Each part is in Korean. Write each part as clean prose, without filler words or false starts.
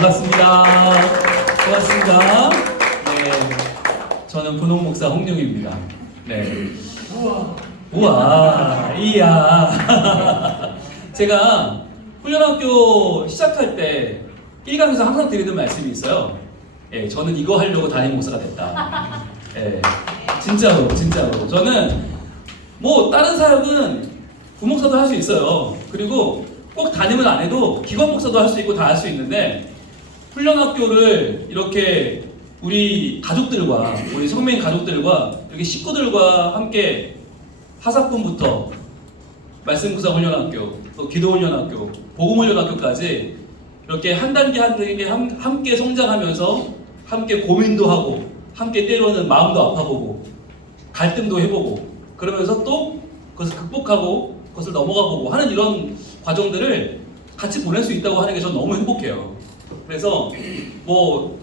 반갑습니다. 고맙습니다. 네, 저는 분홍 목사 홍룡입니다. 네. 우와, 이야. 제가 훈련학교 시작할 때 1강에서 항상 드리는 말씀이 있어요. 예, 저는 이거 하려고 담임 목사가 됐다. 예, 진짜로. 저는 뭐 다른 사역은 부목사도 할 수 있어요. 그리고 꼭 담임을 안 해도 기관 목사도 할 수 있고 다 할 수 있는데 훈련학교를 이렇게 우리 가족들과 우리 성매인 가족들과 이렇게 식구들과 함께 하사꾼부터 말씀구사 훈련학교, 또 기도훈련학교, 복음훈련학교까지 이렇게 한 단계 한 단계 함께 성장하면서 함께 고민도 하고 함께 때로는 마음도 아파보고 갈등도 해보고 그러면서 또 그것을 극복하고 그것을 넘어가보고 하는 이런 과정들을 같이 보낼 수 있다고 하는 게 저는 너무 행복해요. 그래서 뭐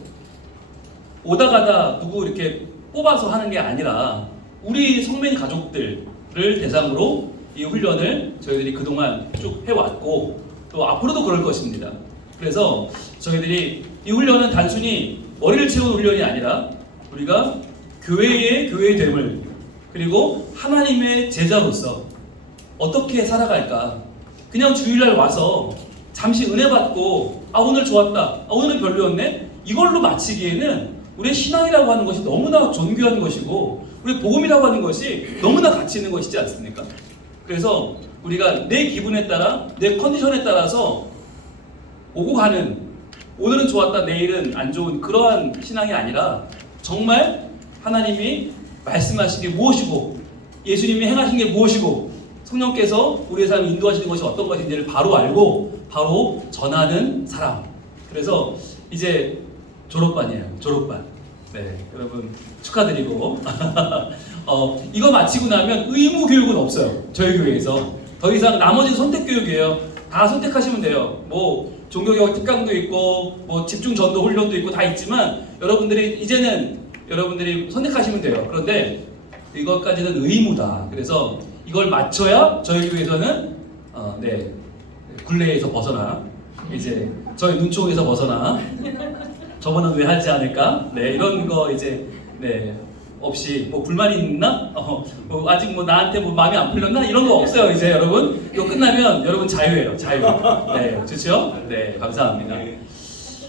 오다 가다 누구 이렇게 뽑아서 하는 게 아니라 우리 성매인 가족들을 대상으로 이 훈련을 저희들이 그동안 쭉 해왔고 또 앞으로도 그럴 것입니다. 그래서 저희들이 이 훈련은 단순히 머리를 채우는 훈련이 아니라 우리가 교회의 교회됨을 그리고 하나님의 제자로서 어떻게 살아갈까. 그냥 주일날 와서 잠시 은혜 받고 오늘 좋았다, 오늘은 별로였네, 이걸로 마치기에는 우리의 신앙이라고 하는 것이 너무나 존귀한 것이고 우리의 복음이라고 하는 것이 너무나 가치 있는 것이지 않습니까? 그래서 우리가 내 기분에 따라 내 컨디션에 따라서 오고 가는, 오늘은 좋았다 내일은 안 좋은 그러한 신앙이 아니라 정말 하나님이 말씀하신 게 무엇이고 예수님이 행하신 게 무엇이고 성령께서 우리의 삶을 인도하시는 것이 어떤 것인지를 바로 알고 바로 전하는 사람. 그래서 이제 졸업반이에요. 졸업반. 네, 여러분 축하드리고 이거 마치고 나면 의무 교육은 없어요. 저희 교회에서 더 이상 나머지는 선택 교육이에요. 다 선택하시면 돼요. 뭐 종교개혁 특강도 있고 뭐 집중 전도 훈련도 있고 다 있지만 여러분들이 이제는 여러분들이 선택하시면 돼요. 그런데 이것까지는 의무다. 그래서 이걸 맞춰야 저희 교회에서는 굴레에서 벗어나 이제 저희 눈총에서 벗어나 저번은 왜 하지 않을까? 네, 이런 거 이제 없이 뭐 불만이 있나? 뭐 아직 뭐 나한테 뭐 마음이 안 풀렸나? 이런 거 없어요. 이제 여러분 이거 끝나면 여러분 자유예요. 자유. 네, 좋죠? 네, 감사합니다.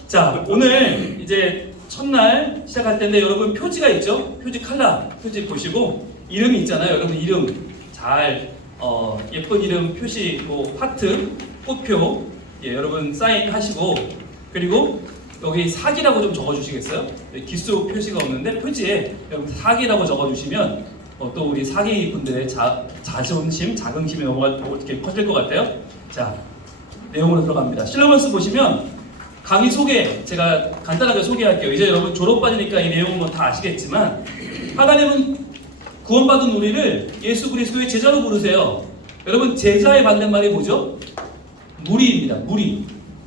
자, 오늘 이제 첫날 시작할 텐데 여러분 표지가 있죠? 표지 칼라, 표지 보시고 이름이 있잖아요. 여러분 이름 잘 예쁜 이름 표시 뭐 하트, 꽃표 여러분 사인하시고 그리고 여기 사기라고 좀 적어주시겠어요? 기수 표시가 없는데 표지에 여러분 사기라고 적어주시면 또 우리 사기 분들의 자존심, 자긍심이 이렇게 커질 것 같아요. 자, 내용으로 들어갑니다. 실로몬스 보시면 강의 소개 제가 간단하게 소개할게요. 이제 여러분 졸업반이니까 이 내용은 뭐 다 아시겠지만 하나님은 구원받은 우리를 예수 그리스도의 제자로 부르세요. 여러분 제자의 반대말이 뭐죠? 무리입니다.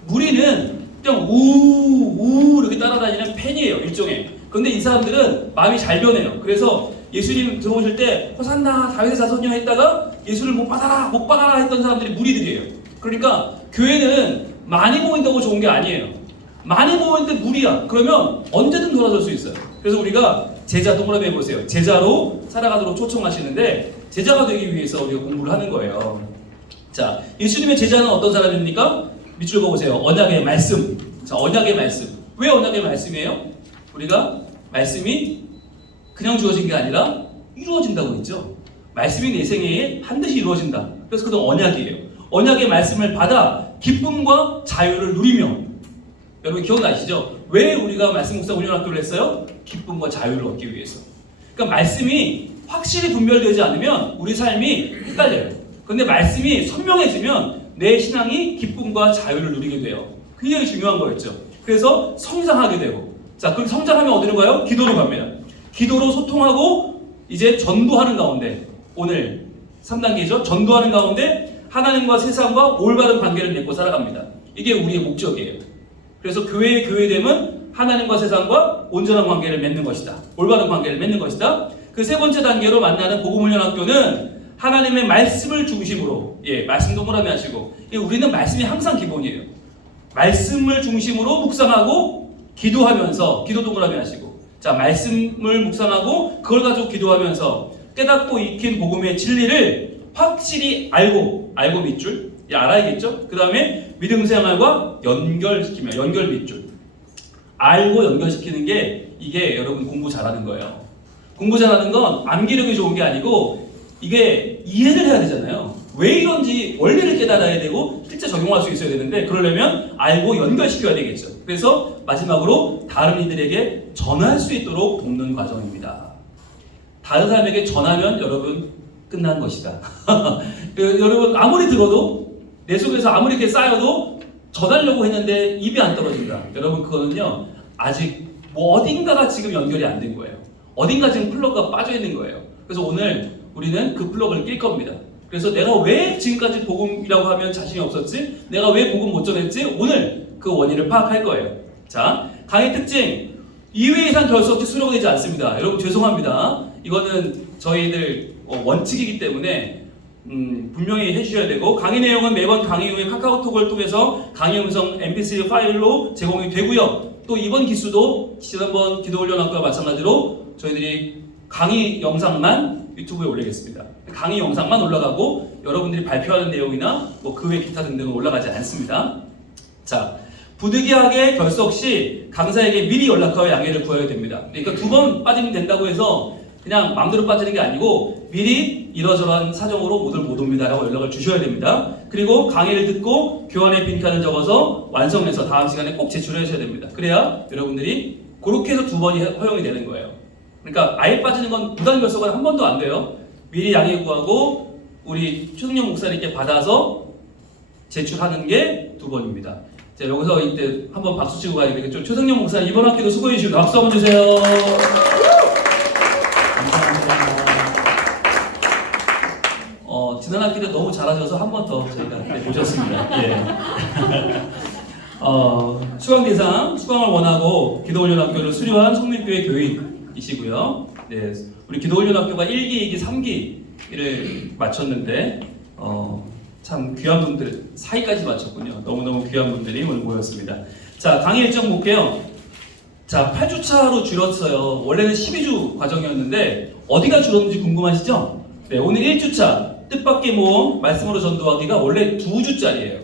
무리는 그냥 우 이렇게 따라다니는 팬이에요. 일종의. 그런데 이 사람들은 마음이 잘 변해요. 그래서 예수님 들어오실 때 호산나 다윗의 자손이여 했다가 예수를 못 받아라 했던 사람들이 무리들이에요. 그러니까 교회는 많이 모인다고 좋은 게 아니에요. 많이 모이는데 무리야. 그러면 언제든 돌아설 수 있어요. 그래서 우리가 제자 동그라미 해보세요. 제자로 살아가도록 초청하시는데 제자가 되기 위해서 우리가 공부를 하는 거예요. 자, 예수님의 제자는 어떤 사람입니까? 밑줄 그어보세요. 언약의 말씀. 자, 언약의 말씀. 왜 언약의 말씀이에요? 우리가 말씀이 그냥 주어진 게 아니라 이루어진다고 했죠. 말씀이 내 생애에 반드시 이루어진다. 그래서 그건 언약이에요. 언약의 말씀을 받아 기쁨과 자유를 누리며 여러분 기억나시죠? 왜 우리가 말씀 묵상 훈련학교를 했어요? 기쁨과 자유를 얻기 위해서. 그러니까 말씀이 확실히 분별되지 않으면 우리 삶이 헷갈려요. 그런데 말씀이 선명해지면 내 신앙이 기쁨과 자유를 누리게 돼요. 굉장히 중요한 거였죠. 그래서 성장하게 되고 자, 그럼 성장하면 어디로 가요? 기도로 갑니다. 기도로 소통하고 이제 전도하는 가운데 오늘 3단계죠. 전도하는 가운데 하나님과 세상과 올바른 관계를 맺고 살아갑니다. 이게 우리의 목적이에요. 그래서 교회의 교회됨은 하나님과 세상과 온전한 관계를 맺는 것이다. 올바른 관계를 맺는 것이다. 그 세 번째 단계로 만나는 복음훈련학교는 하나님의 말씀을 중심으로 말씀 동그라미 하시고 우리는 말씀이 항상 기본이에요. 말씀을 중심으로 묵상하고 기도하면서 기도 동그라미 하시고 자 말씀을 묵상하고 그걸 가지고 기도하면서 깨닫고 익힌 복음의 진리를 확실히 알고 밑줄 알아야겠죠? 그 다음에 믿음 생활과 연결시키며 연결 밑줄 알고 연결시키는 게 이게 여러분 공부 잘하는 거예요. 공부 잘하는 건 암기력이 좋은 게 아니고 이게 이해를 해야 되잖아요. 왜 이런지 원리를 깨달아야 되고 실제 적용할 수 있어야 되는데 그러려면 알고 연결시켜야 되겠죠. 그래서 마지막으로 다른 이들에게 전할 수 있도록 돕는 과정입니다. 다른 사람에게 전하면 여러분 끝난 것이다. 여러분 아무리 들어도 내 속에서 아무리 이렇게 쌓여도 전하려고 했는데 입이 안 떨어진다. 여러분 그거는요 아직 뭐 어딘가가 지금 연결이 안 된 거예요. 어딘가 지금 플러그가 빠져 있는 거예요. 그래서 오늘 우리는 그 플러그를 낄 겁니다. 그래서 내가 왜 지금까지 복음이라고 하면 자신이 없었지? 내가 왜 복음 못 전했지? 오늘 그 원인을 파악할 거예요. 자, 강의 특징 2회 이상 결석 없이 수료가 되지 않습니다. 여러분 죄송합니다. 이거는 저희들 원칙이기 때문에 분명히 해주셔야 되고 강의 내용은 매번 강의 후에 카카오톡을 통해서 강의 음성 mp3 파일로 제공이 되고요. 또 이번 기수도 지난번 기도훈련학교와 마찬가지로 저희들이 강의 영상만 유튜브에 올리겠습니다. 강의 영상만 올라가고 여러분들이 발표하는 내용이나 뭐 그 외 기타 등등은 올라가지 않습니다. 자, 부득이하게 결석 시 강사에게 미리 연락하여 양해를 구해야 됩니다. 그러니까 2번 빠지면 된다고 해서 그냥 마음대로 빠지는 게 아니고 미리 이러저러한 사정으로 오늘 못 옵니다 라고 연락을 주셔야 됩니다. 그리고 강의를 듣고 교환의 빈칸을 적어서 완성해서 다음 시간에 꼭 제출해 주셔야 됩니다. 그래야 여러분들이 그렇게 해서 2번이 허용이 되는 거예요. 그러니까 아예 빠지는 건 무단 결석은 한 번도 안 돼요. 미리 양해 구하고 우리 최승용 목사님께 받아서 제출하는 게 2번입니다. 자, 여기서 이때 한번 박수 치고 가야 되겠죠. 최승용 목사님 이번 학기도 수고해 주시고 박수 한번 주세요. 지난 학기도 너무 잘하셔서 한 번 더 저희가 모셨습니다. 예. 수강 대상, 수강을 원하고 기도훈련학교를 수료한 성민교회 교인이시고요. 네, 우리 기도훈련학교가 1기, 2기, 3기를 마쳤는데 참 귀한 분들 4기까지 마쳤군요. 너무너무 귀한 분들이 오늘 모였습니다. 자, 강의 일정 볼게요. 자, 8주차로 줄었어요. 원래는 12주 과정이었는데 어디가 줄었는지 궁금하시죠? 네, 오늘 1주차 뜻밖의 모험 말씀으로 전도하기가 원래 2주짜리예요.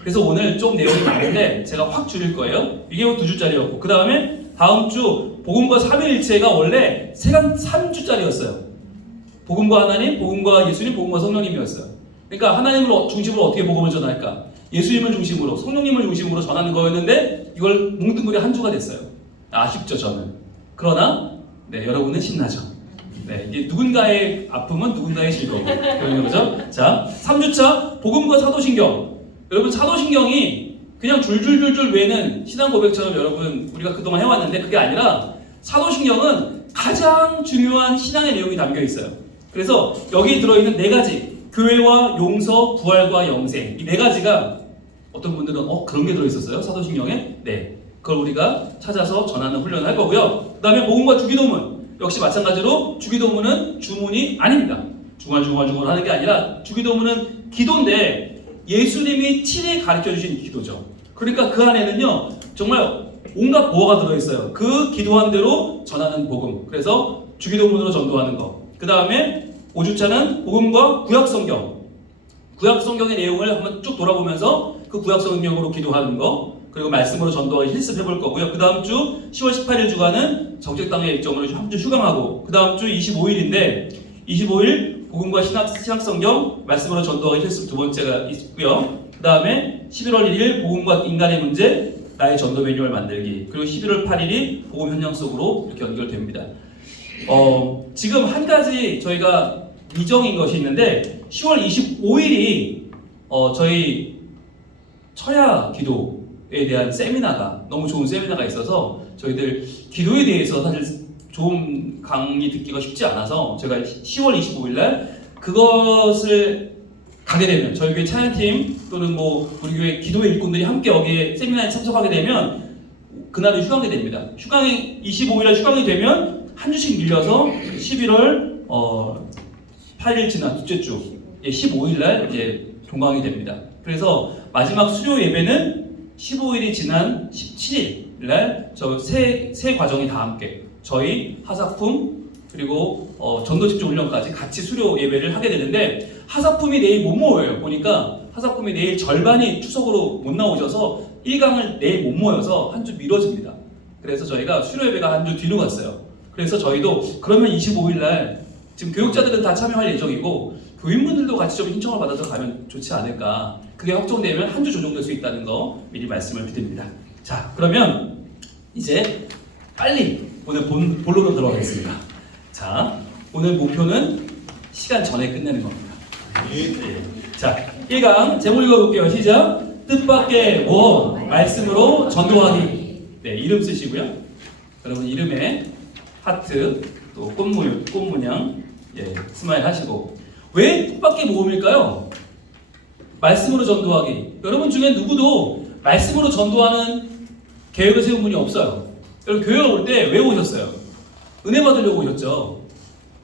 그래서 오늘 좀 내용이 많은데 제가 확 줄일 거예요. 이게 2주짜리였고 그 다음에 다음 주 복음과 삼위일체가 원래 3주짜리였어요. 복음과 하나님, 복음과 예수님, 복음과 성령님이었어요. 그러니까 하나님을 중심으로 어떻게 복음을 전할까? 예수님을 중심으로, 성령님을 중심으로 전하는 거였는데 이걸 뭉뚱그려 한 주가 됐어요. 아쉽죠 저는. 그러나 네, 여러분은 신나죠. 네, 이게 누군가의 아픔은 누군가의 즐거움 그런 거죠. 자, 3주차 복음과 사도신경. 여러분 사도신경이 그냥 줄줄줄줄 외는 신앙 고백처럼 여러분 우리가 그동안 해왔는데 그게 아니라 사도신경은 가장 중요한 신앙의 내용이 담겨 있어요. 그래서 여기 들어있는 4가지 교회와 용서, 부활과 영생 이 4가지가 어떤 분들은 그런 게 들어있었어요? 사도신경에? 네, 그걸 우리가 찾아서 전하는 훈련을 할 거고요. 그 다음에 복음과 주기도문 역시 마찬가지로 주기도문은 주문이 아닙니다. 중얼중얼 하는 게 아니라 주기도문은 기도인데 예수님이 친히 가르쳐 주신 기도죠. 그러니까 그 안에는요 정말 온갖 보화가 들어있어요. 그 기도한 대로 전하는 복음. 그래서 주기도문으로 전도하는 거. 그 다음에 5주차는 복음과 구약성경. 구약성경의 내용을 한번 쭉 돌아보면서 그 구약성경으로 기도하는 거. 그리고 말씀으로 전도하기 실습해 볼 거고요. 그 다음 주 10월 18일 주간은 정책당의 일정으로 한 주 휴강하고 그 다음 주 25일인데 25일 복음과 신학성경 말씀으로 전도하기 실습 2번째가 있고요. 그 다음에 11월 1일 복음과 인간의 문제 나의 전도 매뉴얼 만들기 그리고 11월 8일이 복음 현장 속으로 이렇게 연결됩니다. 지금 한 가지 저희가 미정인 것이 있는데 10월 25일이 저희 처야 기도에 대한 세미나가 너무 좋은 세미나가 있어서 저희들 기도에 대해서 사실 좋은 강의 듣기가 쉽지 않아서 제가 10월 25일 날 그것을 가게 되면 저희 교회 찬양팀 또는 뭐 우리 교회 기도의 일꾼들이 함께 여기에 세미나에 참석하게 되면 그날은 휴강이 됩니다. 휴강이 25일 날 휴강이 되면 한 주씩 밀려서 11월 8일 지난 둘째 주 15일 날 이제 종강이 됩니다. 그래서 마지막 수료 예배는 15일이 지난 17일 날 저 세 과정이 다 함께 저희 하사품 그리고 전도 집중 훈련까지 같이 수료 예배를 하게 되는데 하사품이 내일 못 모여요. 보니까 하사품이 내일 절반이 추석으로 못 나오셔서 1강을 내일 못 모여서 한 주 미뤄집니다. 그래서 저희가 수료 예배가 한 주 뒤로 갔어요. 그래서 저희도 그러면 25일 날 지금 교육자들은 다 참여할 예정이고 교인분들도 같이 좀 신청을 받아서 가면 좋지 않을까. 그게 확정되면 한 주 조정될 수 있다는 거 미리 말씀을 드립니다. 자, 그러면 이제 빨리 오늘 본론으로 들어가겠습니다. 자, 오늘 목표는 시간 전에 끝내는 겁니다. 자, 1강 제목 읽어볼게요. 시작. 뜻밖의 모험, 말씀으로 전도하기. 네, 이름 쓰시고요. 여러분 이름에 하트, 또 꽃 문양, 스마일 하시고. 왜 뜻밖의 모험일까요? 말씀으로 전도하기. 여러분 중에 누구도 말씀으로 전도하는 계획을 세운 분이 없어요. 여러분 교회 올 때 왜 오셨어요? 은혜 받으려고 오셨죠.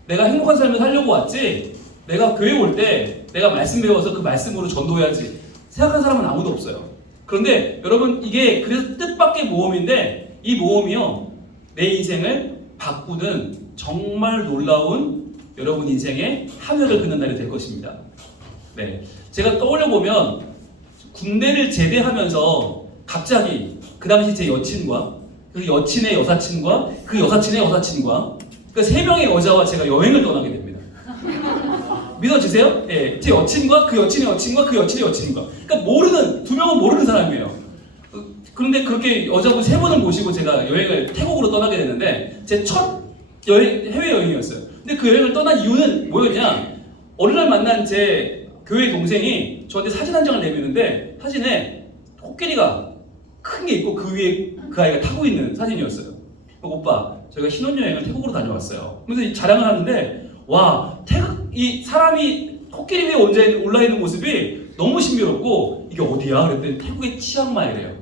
내가 행복한 삶을 살려고 왔지. 내가 교회 올 때 내가 말씀 배워서 그 말씀으로 전도해야지 생각하는 사람은 아무도 없어요. 그런데 여러분 이게 그래서 뜻밖의 모험인데 이 모험이요 내 인생을 바꾸는 정말 놀라운 여러분 인생의 하늘을 긋는 날이 될 것입니다. 네, 제가 떠올려 보면 군대를 제대하면서 갑자기 그 당시 제 여친과 그 여친의 여사친과 그 여사친의 여사친과 그 세 명의 여자와 제가 여행을 떠나게 됩니다. 믿어지세요? 예, 제 여친과 그 여친의 여친과 그 여친의 여친과 그러니까 두 명은 모르는 사람이에요. 그런데 그렇게 여자분 세 분을 모시고 제가 여행을 태국으로 떠나게 됐는데 제 첫 해외 여행이었어요. 근데 그 여행을 떠난 이유는 뭐였냐? 어느 날 만난 제 교회 동생이 저한테 사진 한 장을 내미는데 사진에 코끼리가 큰 게 있고 그 위에 그 아이가 타고 있는 사진이었어요. 오빠, 저희가 신혼여행을 태국으로 다녀왔어요. 그래서 자랑을 하는데 와, 이 사람이 코끼리 위에 올라 있는 모습이 너무 신비롭고 이게 어디야? 그랬더니 태국의 치앙마이래요.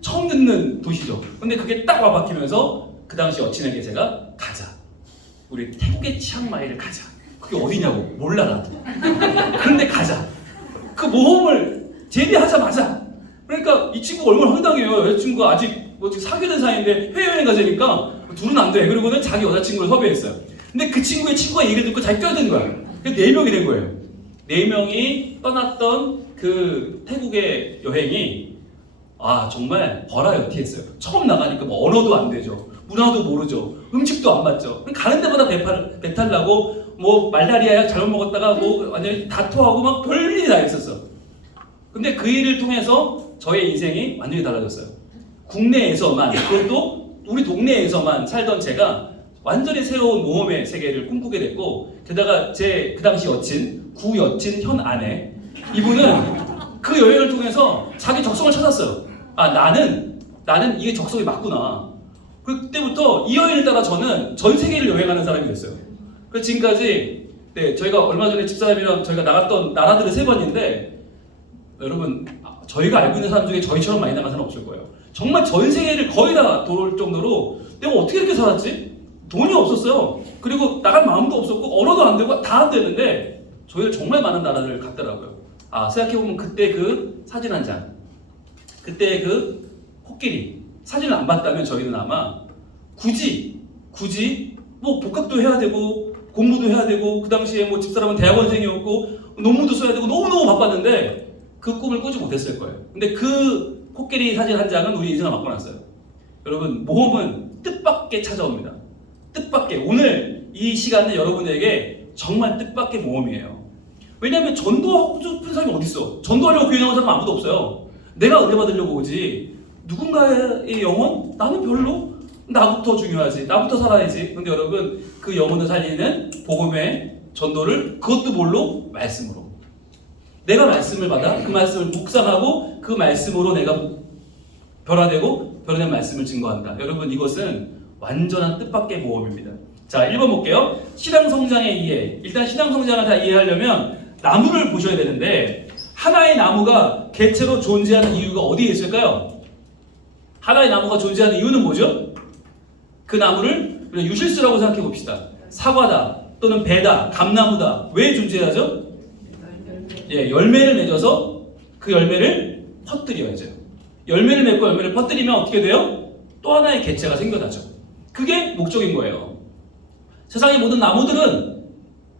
처음 듣는 도시죠. 근데 그게 딱 와박히면서 그 당시 여친에게 제가 가자. 우리 태국의 치앙마이를 가자. 그게 어디냐고 몰라 나도. 그런데 가자. 그 모험을 제대하자마자 그러니까 이 친구가 얼마나 황당해요. 여자친구가 아직 지금 사귀는 사이인데 해외여행 가자니까 둘은 안 돼. 그리고는 자기 여자친구를 섭외했어요. 근데 그 친구의 친구가 얘기를 듣고 자기 껴든 거야. 그래서 4명이 된 거예요. 4명이 떠났던 그 태국의 여행이 정말 버라이어티했어요. 처음 나가니까 뭐 언어도 안 되죠. 문화도 모르죠. 음식도 안 맞죠. 가는 데마다 배탈 나고 뭐 말라리아 약 잘못 먹었다가 뭐 완전히 다투하고 막 별일이 다 있었어. 근데 그 일을 통해서 저의 인생이 완전히 달라졌어요. 국내에서만, 그것도 우리 동네에서만 살던 제가 완전히 새로운 모험의 세계를 꿈꾸게 됐고, 게다가 제 그 당시 여친, 구여친 현 아내, 이분은 그 여행을 통해서 자기 적성을 찾았어요. 나는 이게 적성이 맞구나. 그때부터 이 여행을 따라 저는 전 세계를 여행하는 사람이 됐어요. 그래서 지금까지 저희가 얼마 전에 집사람이랑 저희가 나갔던 나라들을 3번인데 여러분 저희가 알고 있는 사람 중에 저희처럼 많이 나간 사람 없을 거예요. 정말 전 세계를 거의 다 돌 정도로 내가 어떻게 이렇게 살았지? 돈이 없었어요. 그리고 나갈 마음도 없었고 언어도 안 되고 다 안 되는데 저희를 정말 많은 나라를 갔더라고요. 생각해보면 그때 그 사진 한 장, 그때 그 코끼리 사진을 안 봤다면 저희는 아마 굳이 뭐 복학도 해야 되고 공부도 해야 되고 그 당시에 뭐 집사람은 대학원생이었고 논문도 써야 되고 너무너무 바빴는데 그 꿈을 꾸지 못했을 거예요. 근데 그 코끼리 사진 한 장은 우리 인생을 바꿔놨어요. 여러분 모험은 뜻밖의 찾아옵니다. 뜻밖의. 오늘 이 시간은 여러분에게 정말 뜻밖의 모험이에요. 왜냐하면 전도하고 싶은 사람이 어디 있어? 전도하려고 교회 나온 사람 아무도 없어요. 내가 은혜 받으려고 오지. 누군가의 영혼? 나는 별로. 나부터 중요하지. 나부터 살아야지. 근데 여러분 그 영혼을 살리는 복음의 전도를 그것도 뭘로? 말씀으로. 내가 말씀을 받아 그 말씀을 묵상하고 그 말씀으로 내가 변화되고 변화된 말씀을 증거한다. 여러분 이것은 완전한 뜻밖의 모험입니다. 자, 1번 볼게요. 신앙성장의 이해. 일단 신앙성장을 다 이해하려면 나무를 보셔야 되는데 하나의 나무가 개체로 존재하는 이유가 어디에 있을까요? 하나의 나무가 존재하는 이유는 뭐죠? 그 나무를 우리가 유실수라고 생각해 봅시다. 사과다 또는 배다 감나무다. 왜 존재하죠? 열매를 맺어서 그 열매를 퍼뜨려야죠. 열매를 맺고 열매를 퍼뜨리면 어떻게 돼요? 또 하나의 개체가 생겨나죠. 그게 목적인 거예요. 세상의 모든 나무들은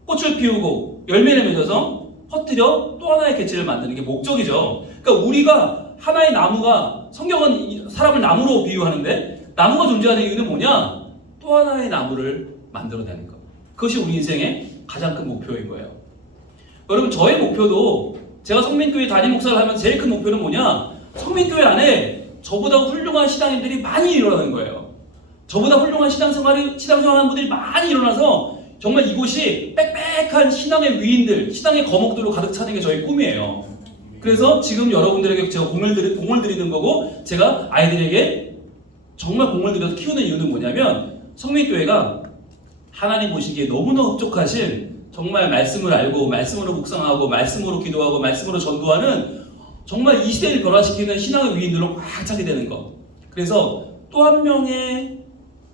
꽃을 피우고 열매를 맺어서 퍼뜨려 또 하나의 개체를 만드는 게 목적이죠. 그러니까 우리가 하나의 나무가, 성경은 사람을 나무로 비유하는데 나무가 존재하는 이유는 뭐냐? 또 하나의 나무를 만들어내는 것. 그것이 우리 인생의 가장 큰 목표인 거예요. 여러분, 저의 목표도, 제가 성민교회 담임 목사를 하면 제일 큰 목표는 뭐냐? 성민교회 안에 저보다 훌륭한 신앙인들이 많이 일어나는 거예요. 저보다 훌륭한 신앙생활하는 분들이 많이 일어나서 정말 이곳이 빽빽한 신앙의 위인들, 신앙의 거목들로 가득 차는 게 저의 꿈이에요. 그래서 지금 여러분들에게 제가 공을 드리는 거고, 제가 아이들에게 정말 공을 들여서 키우는 이유는 뭐냐면, 성민교회가 하나님 보시기에 너무나 흡족하신, 정말 말씀을 알고 말씀으로 묵상하고 말씀으로 기도하고 말씀으로 전도하는 정말 이 시대를 변화시키는 신앙의 위인들로 꽉 차게 되는 것. 그래서 또 한 명의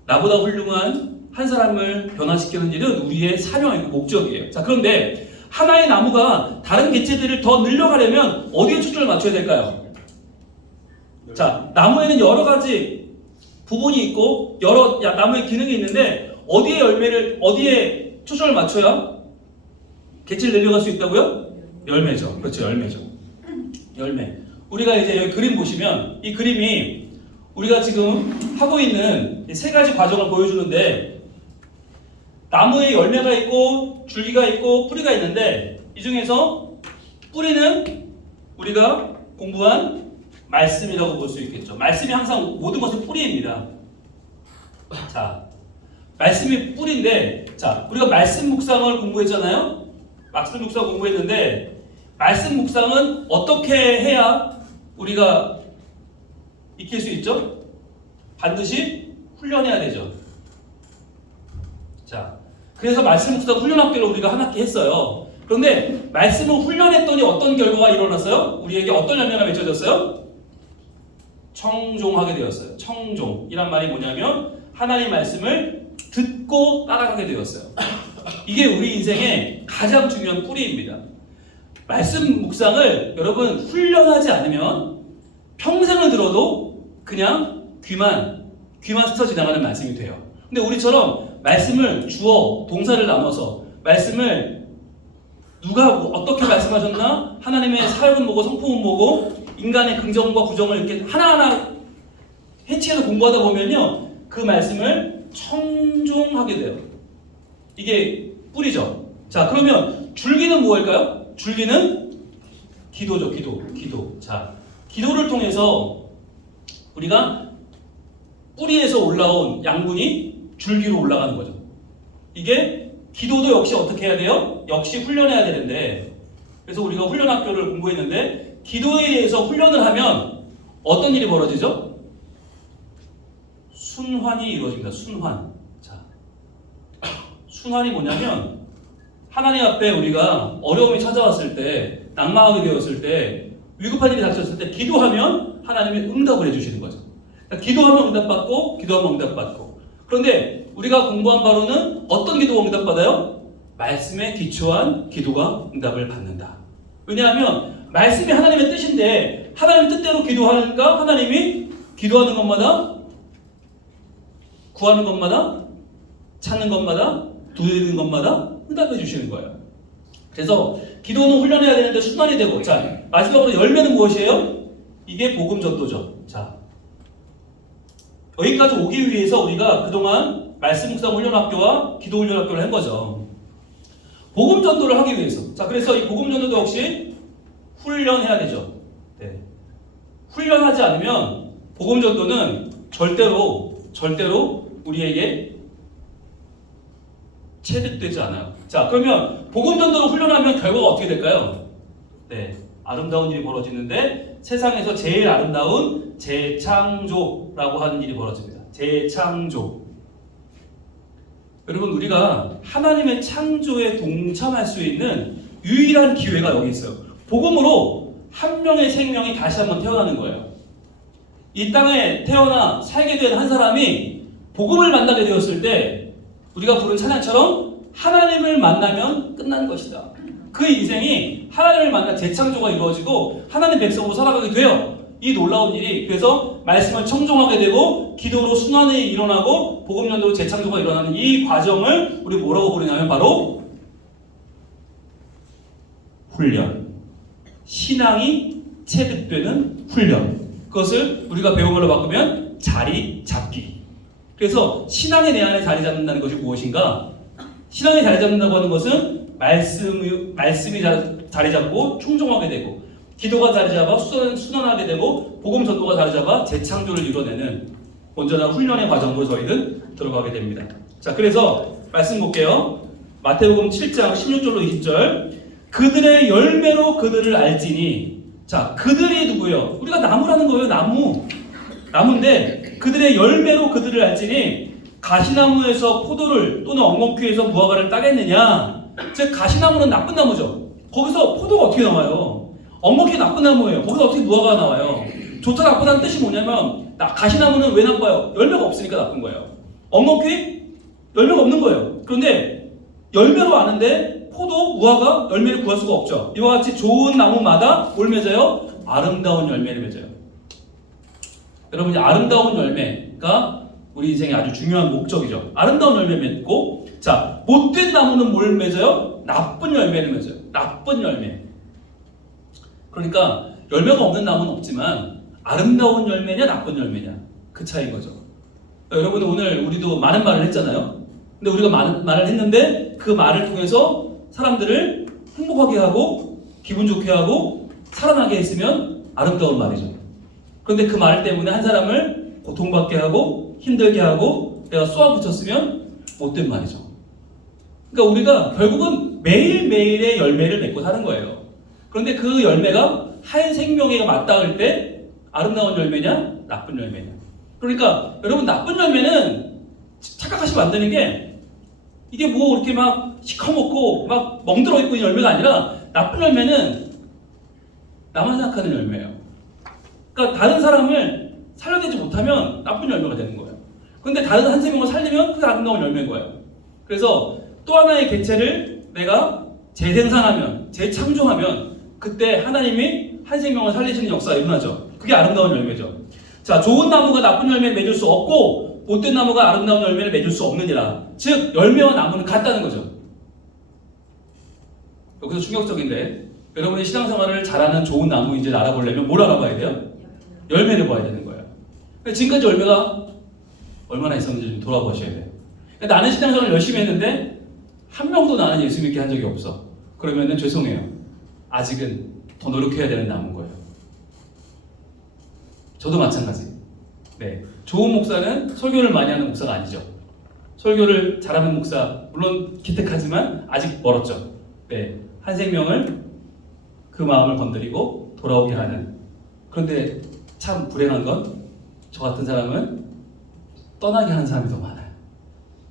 나보다 훌륭한 한 사람을 변화시키는 일은 우리의 사명이고 목적이에요. 자, 그런데 하나의 나무가 다른 개체들을 더 늘려가려면 어디에 초점을 맞춰야 될까요? 자, 나무에는 여러 가지 부분이 있고 여러 나무의 기능이 있는데 어디에 초점을 맞춰야 개체를 늘려갈 수 있다고요? 열매죠. 그렇죠, 열매죠. 열매. 우리가 이제 여기 그림 보시면 이 그림이 우리가 지금 하고 있는 세 가지 과정을 보여주는데, 나무에 열매가 있고 줄기가 있고 뿌리가 있는데, 이 중에서 뿌리는 우리가 공부한 말씀이라고 볼 수 있겠죠. 말씀이 항상 모든 것의 뿌리입니다. 자, 말씀이 뿌리인데, 자, 우리가 말씀 묵상을 공부했잖아요. 말씀 묵상 공부했는데, 말씀 묵상은 어떻게 해야 우리가 익힐 수 있죠? 반드시 훈련해야 되죠. 자, 그래서 말씀 묵상 훈련학교를 우리가 한 학기 했어요. 그런데 말씀을 훈련했더니 어떤 결과가 일어났어요? 우리에게 어떤 열매가 맺혀졌어요? 청종하게 되었어요. 청종이란 말이 뭐냐면 하나님의 말씀을 듣고 따라가게 되었어요. 이게 우리 인생의 가장 중요한 뿌리입니다. 말씀 묵상을 여러분 훈련하지 않으면 평생을 들어도 그냥 귀만 스쳐 지나가는 말씀이 돼요. 근데 우리처럼 말씀을 주어, 동사를 나눠서 말씀을 누가 어떻게 말씀하셨나? 하나님의 사역은 뭐고 성품은 뭐고 인간의 긍정과 부정을 이렇게 하나하나 해치해서 공부하다 보면요, 그 말씀을 청종하게 돼요. 이게 뿌리죠. 자, 그러면 줄기는 무엇일까요? 줄기는 기도죠. 기도. 자, 기도를 통해서 우리가 뿌리에서 올라온 양분이 줄기로 올라가는 거죠. 이게 기도도 역시 어떻게 해야 돼요? 역시 훈련해야 되는데, 그래서 우리가 훈련학교를 공부했는데 기도에 대해서 훈련을 하면 어떤 일이 벌어지죠? 순환이 이루어집니다. 순환. 자, 순환이 뭐냐면 하나님 앞에 우리가 어려움이 찾아왔을 때, 낙망하게 되었을 때, 위급한 일이 닥쳤을 때 기도하면 하나님이 응답을 해주시는 거죠. 그러니까 기도하면 응답받고 기도하면 응답받고. 그런데 우리가 공부한 바로는 어떤 기도가 응답받아요? 말씀에 기초한 기도가 응답을 받는다. 왜냐하면 말씀이 하나님의 뜻인데 하나님의 뜻대로 기도하니까 하나님이 기도하는 것마다, 구하는 것마다, 찾는 것마다, 두드리는 것마다 응답해 주시는 거예요. 그래서 기도는 훈련해야 되는데 순환이 되고, 자, 마지막으로 열매는 무엇이에요? 이게 복음 전도죠. 자, 여기까지 오기 위해서 우리가 그동안 말씀 묵상 훈련학교와 기도 훈련학교를 한 거죠. 복음 전도를 하기 위해서. 자, 그래서 이 복음 전도도 역시 훈련해야 되죠. 네. 훈련하지 않으면 복음 전도는 절대로 우리에게 체득되지 않아요. 자, 그러면 복음 전도를 훈련하면 결과가 어떻게 될까요? 네, 아름다운 일이 벌어지는데 세상에서 제일 아름다운 재창조라고 하는 일이 벌어집니다. 재창조. 여러분, 우리가 하나님의 창조에 동참할 수 있는 유일한 기회가 여기 있어요. 복음으로 한 명의 생명이 다시 한번 태어나는 거예요. 이 땅에 태어나 살게 된 한 사람이 복음을 만나게 되었을 때 우리가 부른 찬양처럼 하나님을 만나면 끝난 것이다. 그 인생이 하나님을 만나 재창조가 이루어지고 하나님 백성으로 살아가게 돼요. 이 놀라운 일이 그래서 말씀을 청종하게 되고 기도로 순환이 일어나고 복음 연도로 재창조가 일어나는 이 과정을 우리 뭐라고 부르냐면 바로 훈련. 신앙이 체득되는 훈련. 그것을 우리가 배운 걸로 바꾸면 자리 잡기. 그래서 신앙이 내 안에 자리 잡는다는 것이 무엇인가? 신앙이 자리 잡는다고 하는 것은 말씀이 자리 잡고 충종하게 되고 기도가 자리 잡아 순환하게 되고 복음 전도가 자리 잡아 재창조를 이뤄내는 온전한 훈련의 과정으로 저희는 들어가게 됩니다. 자, 그래서 말씀 볼게요. 마태복음 7장 16절로 20절. 그들의 열매로 그들을 알지니. 자, 그들이 누구예요? 우리가 나무라는 거예요. 나무인데 그들의 열매로 그들을 알지니 가시나무에서 포도를 또는 엉겅퀴에서 무화과를 따겠느냐? 즉 가시나무는 나쁜 나무죠. 거기서 포도가 어떻게 나와요? 엉겅퀴 나쁜 나무예요. 거기서 어떻게 무화과가 나와요? 좋다 나쁘다는 뜻이 뭐냐면 가시나무는 왜 나빠요? 열매가 없으니까 나쁜 거예요. 엉겅퀴? 열매가 없는 거예요. 그런데 열매로 아는데 포도, 무화과 열매를 구할 수가 없죠. 이와 같이 좋은 나무마다 뭘 맺어요? 아름다운 열매를 맺어요. 여러분, 이 아름다운 열매가 우리 인생의 아주 중요한 목적이죠. 아름다운 열매 맺고, 자, 못된 나무는 뭘 맺어요? 나쁜 열매를 맺어요. 나쁜 열매. 그러니까 열매가 없는 나무는 없지만 아름다운 열매냐 나쁜 열매냐 그 차이인 거죠. 여러분, 오늘 우리도 많은 말을 했잖아요. 근데 우리가 많은 말을 했는데 그 말을 통해서 사람들을 행복하게 하고 기분 좋게 하고 살아나게 했으면 아름다운 말이죠. 그런데 그 말 때문에 한 사람을 고통받게 하고 힘들게 하고 내가 쏘아붙였으면 못된 말이죠. 그러니까 우리가 결국은 매일매일의 열매를 맺고 사는 거예요. 그런데 그 열매가 한 생명에 맞닿을 때 아름다운 열매냐 나쁜 열매냐. 그러니까 여러분, 나쁜 열매는 착각하시면 안 되는 게 이게 뭐 이렇게 막 시커멓고 막 멍들어 있고 있는 열매가 아니라 나쁜 열매는 나만 생각하는 열매예요. 그러니까 다른 사람을 살려내지 못하면 나쁜 열매가 되는 거예요. 그런데 다른 한 생명을 살리면 그게 아름다운 열매인 거예요. 그래서 또 하나의 개체를 내가 재생산하면 재창조하면 그때 하나님이 한 생명을 살리시는 역사가 일어나죠. 그게 아름다운 열매죠. 자, 좋은 나무가 나쁜 열매를 맺을 수 없고 못된 나무가 아름다운 열매를 맺을 수 없느니라. 즉 열매와 나무는 같다는 거죠. 여기서 충격적인데 여러분이 신앙생활을 잘하는 좋은 나무인지를 알아보려면 뭘 알아봐야 돼요? 열매를 봐야 되는 거예요. 지금까지 열매가 얼마나 있었는지 좀 돌아보셔야 돼요. 나는 신앙생활을 열심히 했는데 한 명도 나는 예수 믿게 한 적이 없어. 그러면은 죄송해요. 아직은 더 노력해야 되는 나무인 거예요. 저도 마찬가지. 네, 좋은 목사는 설교를 많이 하는 목사가 아니죠. 설교를 잘하는 목사, 물론 기특하지만 아직 멀었죠. 네, 한 생명을 그 마음을 건드리고 돌아오게 하는. 그런데 참 불행한 건 저 같은 사람은 떠나게 하는 사람이 더 많아요.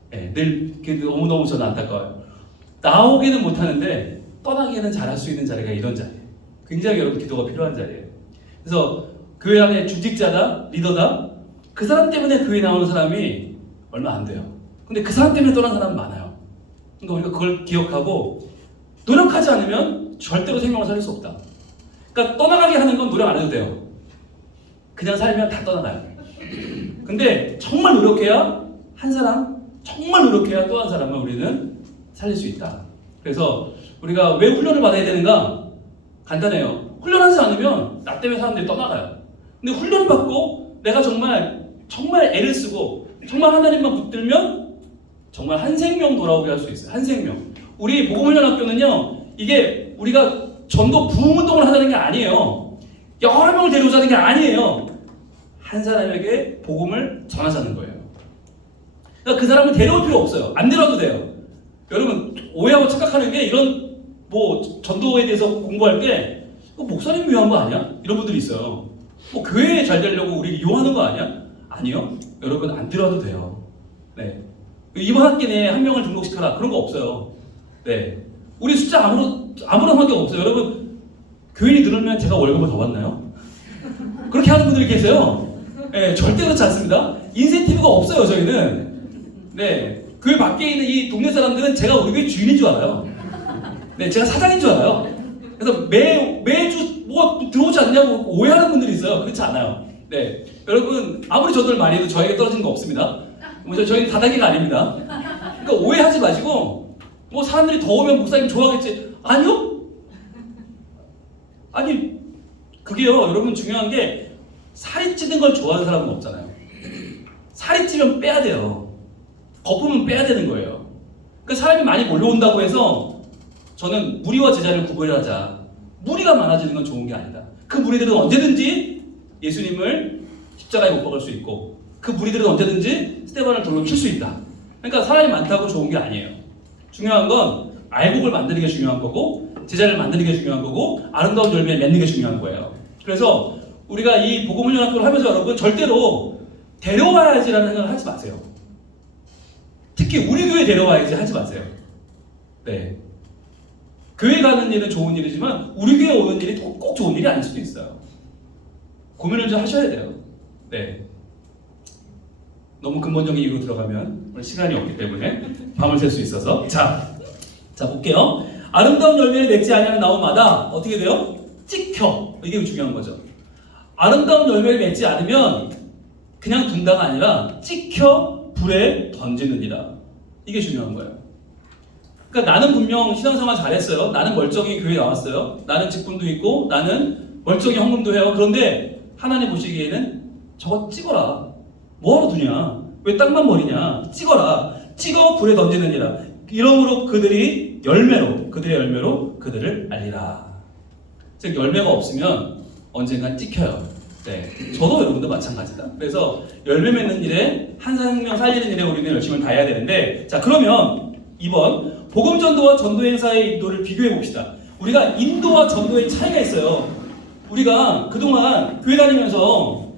네, 늘 너무너무 저는 안타까워요. 나오기는 못하는데 떠나기는 잘할 수 있는 자리가 이런 자리예요. 굉장히 여러분 기도가 필요한 자리예요. 그래서 교회 안에 주직자다, 리더다, 그 사람 때문에 교회 나오는 사람이 얼마 안 돼요. 근데 그 사람 때문에 떠난 사람은 많아요. 그러니까 우리가 그걸 기억하고 노력하지 않으면 절대로 생명을 살릴 수 없다. 그러니까 떠나가게 하는 건 노력 안 해도 돼요. 그냥 살면 다 떠나가요. 근데 정말 노력해야 한 사람, 정말 노력해야 또 한 사람을 우리는 살릴 수 있다. 그래서 우리가 왜 훈련을 받아야 되는가? 간단해요. 훈련하지 않으면 나 때문에 사람들이 떠나가요. 근데 훈련을 받고 내가 정말 애를 쓰고 정말 하나님만 붙들면 정말 한 생명 돌아오게 할 수 있어요. 한 생명. 우리 복음훈련학교는요, 이게 우리가 전도 부흥운동을 하자는 게 아니에요. 여러 명을 데려오자는 게 아니에요. 한 사람에게 복음을 전하자는 거예요. 그러니까 그 사람을 데려올 필요 없어요. 안 데려와도 돼요. 여러분, 오해하고 착각하는 게 이런 뭐 전도에 대해서 공부할 때 목사님 위한 거 아니야? 이런 분들이 있어요. 뭐 교회에 잘 되려고 우리 이용하는 거 아니야? 아니요. 여러분, 안 들어도 돼요. 네. 이번 학기 내에 한 명을 등록시켜라. 그런 거 없어요. 네. 우리 숫자 아무런 관계가 없어요. 여러분, 교인이 늘으면 제가 월급을 더 받나요? 그렇게 하는 분들이 계세요. 네, 절대 그렇지 않습니다. 인센티브가 없어요, 저희는. 네. 교회 밖에 있는 이 동네 사람들은 제가 우리 교회 주인인 줄 알아요. 네, 제가 사장인 줄 알아요. 그래서 매주 뭐 들어오지 않냐고 오해하는 분들이 있어요. 그렇지 않아요. 네, 여러분 아무리 저들 많이 해도 저에게 떨어지는 거 없습니다. 저희는 다단계가 아닙니다. 그러니까 오해하지 마시고 뭐 사람들이 더 오면 목사님 좋아하겠지. 아니요. 아니 그게요 여러분 중요한 게 살이 찌는 걸 좋아하는 사람은 없잖아요. 살이 찌면 빼야 돼요. 거품은 빼야 되는 거예요. 그러니까 사람이 많이 몰려온다고 해서 저는 무리와 제자를 구별하자. 무리가 많아지는 건 좋은 게 아니다. 그 무리들은 언제든지 예수님을 십자가에 못 박을 수 있고 그 무리들은 언제든지 스데반을 돌로 칠 수 있다. 그러니까 사람이 많다고 좋은 게 아니에요. 중요한 건 알곡을 만드는 게 중요한 거고 제자를 만드는 게 중요한 거고 아름다운 열매를 맺는 게 중요한 거예요. 그래서 우리가 이 복음훈련학교를 하면서 여러분 절대로 데려와야지라는 생각을 하지 마세요. 특히 우리 교회 데려와야지 하지 마세요. 네. 교회 가는 일은 좋은 일이지만 우리 교회 오는 일이 꼭 좋은 일이 아닐 수도 있어요. 고민을 좀 하셔야 돼요. 네. 너무 근본적인 이유로 들어가면 오늘 시간이 없기 때문에 밤을 샐 수 있어서 자 볼게요. 아름다운 열매를 맺지 아니하는 나무마다 어떻게 돼요? 찍혀. 이게 중요한 거죠. 아름다운 열매를 맺지 않으면 그냥 둔다가 아니라 찍혀 불에 던지느니라. 이게 중요한 거예요. 그러니까 나는 분명 신앙생활 잘했어요. 나는 멀쩡히 교회 나왔어요. 나는 직분도 있고 나는 멀쩡히 헌금도 해요. 그런데 하나님 보시기에는 저거 찍어라. 뭐하러 두냐? 왜 땅만 버리냐? 찍어라. 찍어 불에 던지느니라. 이러므로 그들의 열매로 그들을 알리라. 즉 열매가 없으면 언젠간 찍혀요. 네, 저도 여러분도 마찬가지다. 그래서 열매 맺는 일에 한 생명 살리는 일에 우리는 열심을 다해야 되는데 자 그러면 2번 복음 전도와 전도 행사의 인도를 비교해 봅시다. 우리가 인도와 전도의 차이가 있어요. 우리가 그동안 교회 다니면서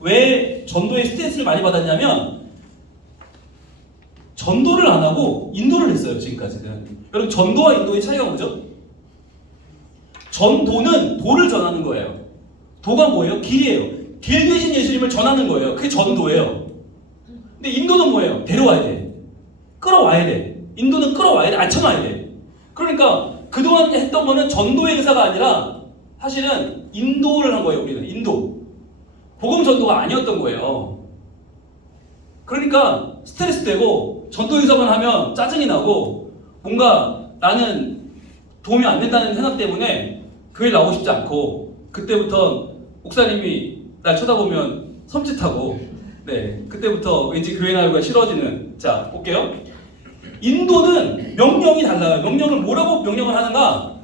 왜 전도에 스트레스를 많이 받았냐면 전도를 안 하고 인도를 했어요. 지금까지는. 여러분 전도와 인도의 차이가 뭐죠? 전도는 도를 전하는 거예요. 도가 뭐예요? 길이에요. 길 대신 예수님을 전하는 거예요. 그게 전도예요. 근데 인도는 뭐예요? 데려와야 돼. 끌어와야 돼. 인도는 끌어와야 돼. 앉혀놔야 돼. 그러니까 그동안 했던 거는 전도 행사가 아니라 사실은 인도를 한 거예요. 우리는 인도. 복음 전도가 아니었던 거예요. 그러니까 스트레스 되고 전도 행사만 하면 짜증이 나고 뭔가 나는 도움이 안 된다는 생각 때문에 교회 나오고 싶지 않고 그때부터 목사님이 날 쳐다보면 섬찟하고 네 그때부터 왠지 교회 나오기가 싫어지는 자 볼게요. 인도는 명령이 달라요. 명령을 뭐라고 명령을 하는가?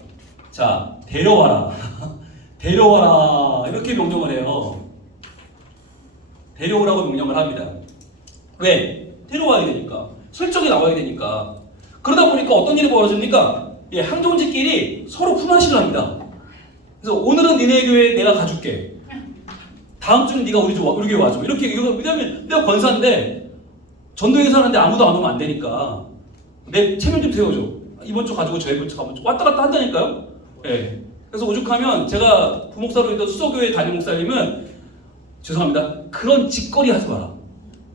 자 데려와라 데려와라 이렇게 명령을 해요. 데려오라고 명령을 합니다. 왜? 데려와야 되니까 설정이 나와야 되니까 그러다 보니까 어떤 일이 벌어집니까? 예, 항종지끼리 서로 품앗이를 합니다. 그래서 오늘은 니네 교회에 내가 가줄게. 다음 주는 네가 우리 교회 와줘. 이렇게 이거 왜냐면 내가 권사인데 전도행사 하는데 아무도 안 오면 안 되니까 내 체면 좀 세워줘. 이번 주 가지고 저번 주 가면 왔다 갔다 한다니까요. 예. 그래서 오죽하면 제가 부목사로 있던 수서교회 담임 목사님은 죄송합니다. 그런 짓거리 하지 마라.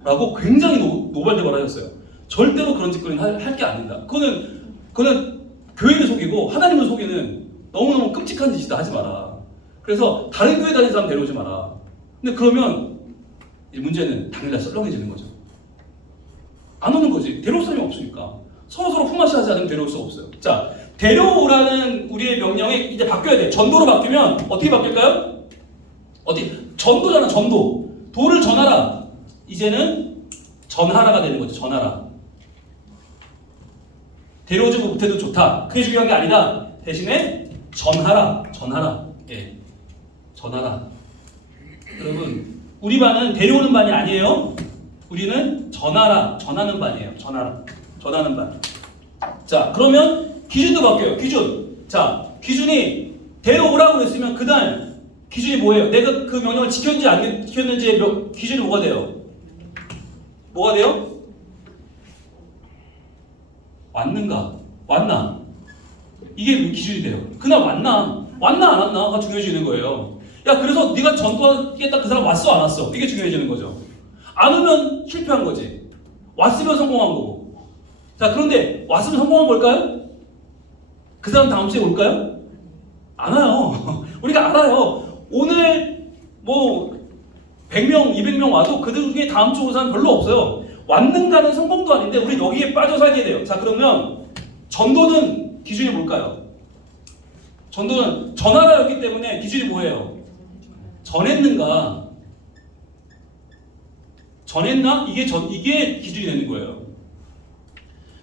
라고 굉장히 노발대발 하셨어요. 절대로 그런 짓거리는 할 게 아닙니다. 그거는 교회를 속이고 하나님을 속이는 너무너무 끔찍한 짓이다. 하지 마라. 그래서 다른 교회 다니는 사람 데려오지 마라. 근데 그러면 문제는 당일날 썰렁해지는 거죠. 안 오는 거지. 데려올 사람이 없으니까. 서로서로 품앗이 하지 않으면 데려올 수가 없어요. 자, 데려오라는 우리의 명령이 이제 바뀌어야 돼. 전도로 바뀌면 어떻게 바뀔까요? 전도잖아, 전도. 도를 전하라. 이제는 전하라가 되는 거죠. 전하라. 데려오지 못해도 좋다. 그게 중요한 게 아니다. 대신에 전하라. 예. 전하라. 여러분, 우리 반은 데려오는 반이 아니에요. 우리는 전하는 반이에요. 전하는 반. 자, 그러면 기준도 바뀌어요. 기준. 자, 기준이 데려오라고 그랬으면 그날 기준이 뭐예요? 내가 그 명령을 지켰는지 안 지켰는지의 기준이 뭐가 돼요? 뭐가 돼요? 왔나? 이게 기준이 돼요. 그날 왔나 안 왔나가 중요해지는 거예요. 야, 그래서 네가 전도하겠다 그 사람 왔어 안 왔어? 이게 중요해지는 거죠. 안 오면 실패한 거지. 왔으면 성공한 거고. 자, 그런데 왔으면 성공한 걸까요? 그 사람 다음 주에 올까요? 안 와요. 우리가 알아요. 오늘 뭐 100명, 200명 와도 그들 중에 다음 주 온 사람 별로 없어요. 왔는가는 성공도 아닌데 우리 여기에 빠져 살게 돼요. 자, 그러면 전도는 기준이 뭘까요? 전도는 전하라였기 때문에 기준이 뭐예요? 전했는가? 전했나? 이게 기준이 되는 거예요.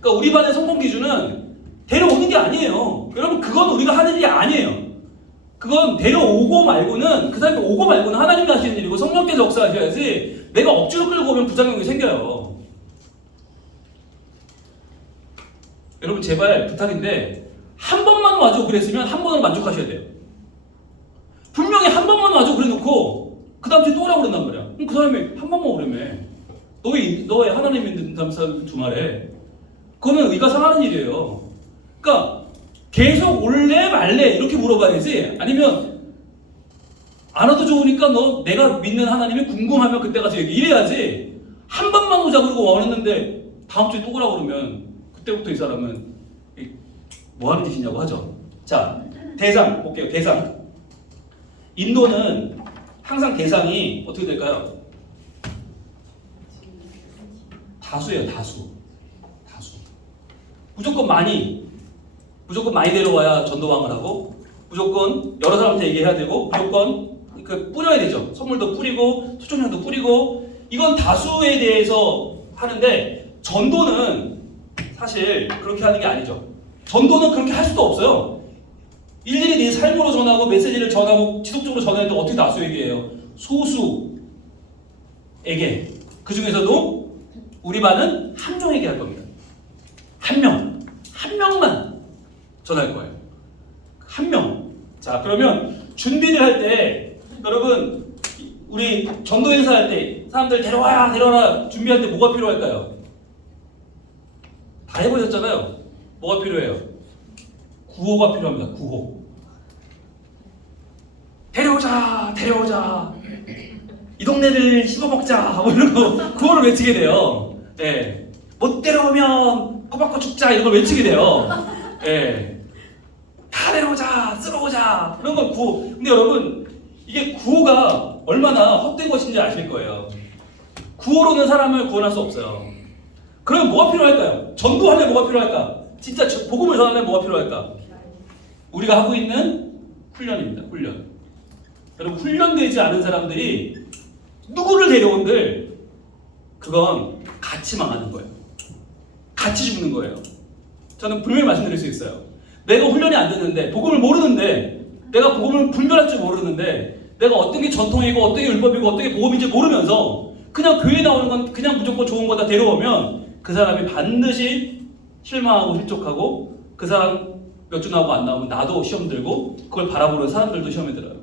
그러니까 우리 반의 성공 기준은 데려오는 게 아니에요. 여러분, 그건 우리가 하는 일이 아니에요. 그건 데려오고 말고는, 그 사람이 오고 말고는 하나님이 하시는 일이고 성령께서 역사하셔야지, 내가 억지로 끌고 오면 부작용이 생겨요. 여러분, 제발 부탁인데 한 번만 와줘 그랬으면 한 번으로 만족하셔야 돼요. 분명히 한 번만 와줘 그래놓고 그 다음 주에 또 오라고 그랬단 말이야. 그럼 그 사람이 한 번만 오라며. 너의 하나님 믿는 사람 두 말에 그거는 의가 상하는 일이에요. 그러니까 계속 올래 말래 이렇게 물어봐야지, 아니면 안 와도 좋으니까 내가 믿는 하나님이 궁금하면 그때 가서 이래야지. 한 번만 오자 그러고 원했는데 다음 주에 또 오라고 그러면 그때부터 이 사람은 뭐 하는 짓이냐고 하죠. 자, 대상 볼게요. 대상. 인도는 항상 대상이 어떻게 될까요? 다수예요. 다수. 무조건 많이 데려와야 전도왕을 하고, 무조건 여러 사람한테 얘기해야 되고, 무조건 뿌려야 되죠. 선물도 뿌리고 초청장도 뿌리고. 이건 다수에 대해서 하는데, 전도는 사실 그렇게 하는 게 아니죠. 전도는 그렇게 할 수도 없어요. 일일이 네 삶으로 전하고 메시지를 전하고 지속적으로 전해도 어떻게 다수에게 해요? 소수에게. 그 중에서도 우리 반은 한 명에게 할 겁니다. 한 명만 전할 거예요. 한 명. 자, 그러면 준비를 할 때, 여러분, 우리 전도 행사할 때 사람들 데려와라 준비할 때 뭐가 필요할까요? 다 해보셨잖아요. 뭐가 필요해요? 구호가 필요합니다. 구호. 데려오자. 이 동네를 씹어먹자. 뭐 이런 거, 구호를 외치게 돼요. 네. 못 데려오면 퍼받고 죽자. 이런 걸 외치게 돼요. 네. 다 데려오자. 쓸어오자. 그런 건 구호. 근데 여러분, 이게 구호가 얼마나 헛된 것인지 아실 거예요. 구호로는 사람을 구원할 수 없어요. 그러면 뭐가 필요할까요? 전도하려면 뭐가 필요할까? 진짜 복음을 전하려면 뭐가 필요할까? 우리가 하고 있는 훈련입니다. 훈련. 여러분, 훈련되지 않은 사람들이 누구를 데려온들 그건 같이 망하는 거예요. 같이 죽는 거예요. 저는 분명히 말씀드릴 수 있어요. 내가 훈련이 안 됐는데, 복음을 모르는데, 내가 복음을 분별할 줄 모르는데, 내가 어떤 게 전통이고 어떤 게 율법이고 어떤 게 복음인지 모르면서 그냥 교회에 나오는 건 그냥 무조건 좋은 거다 데려오면 그 사람이 반드시 실망하고 실족하고, 그 사람 몇 주 나오고 안 나오면 나도 시험 들고, 그걸 바라보는 사람들도 시험에 들어요.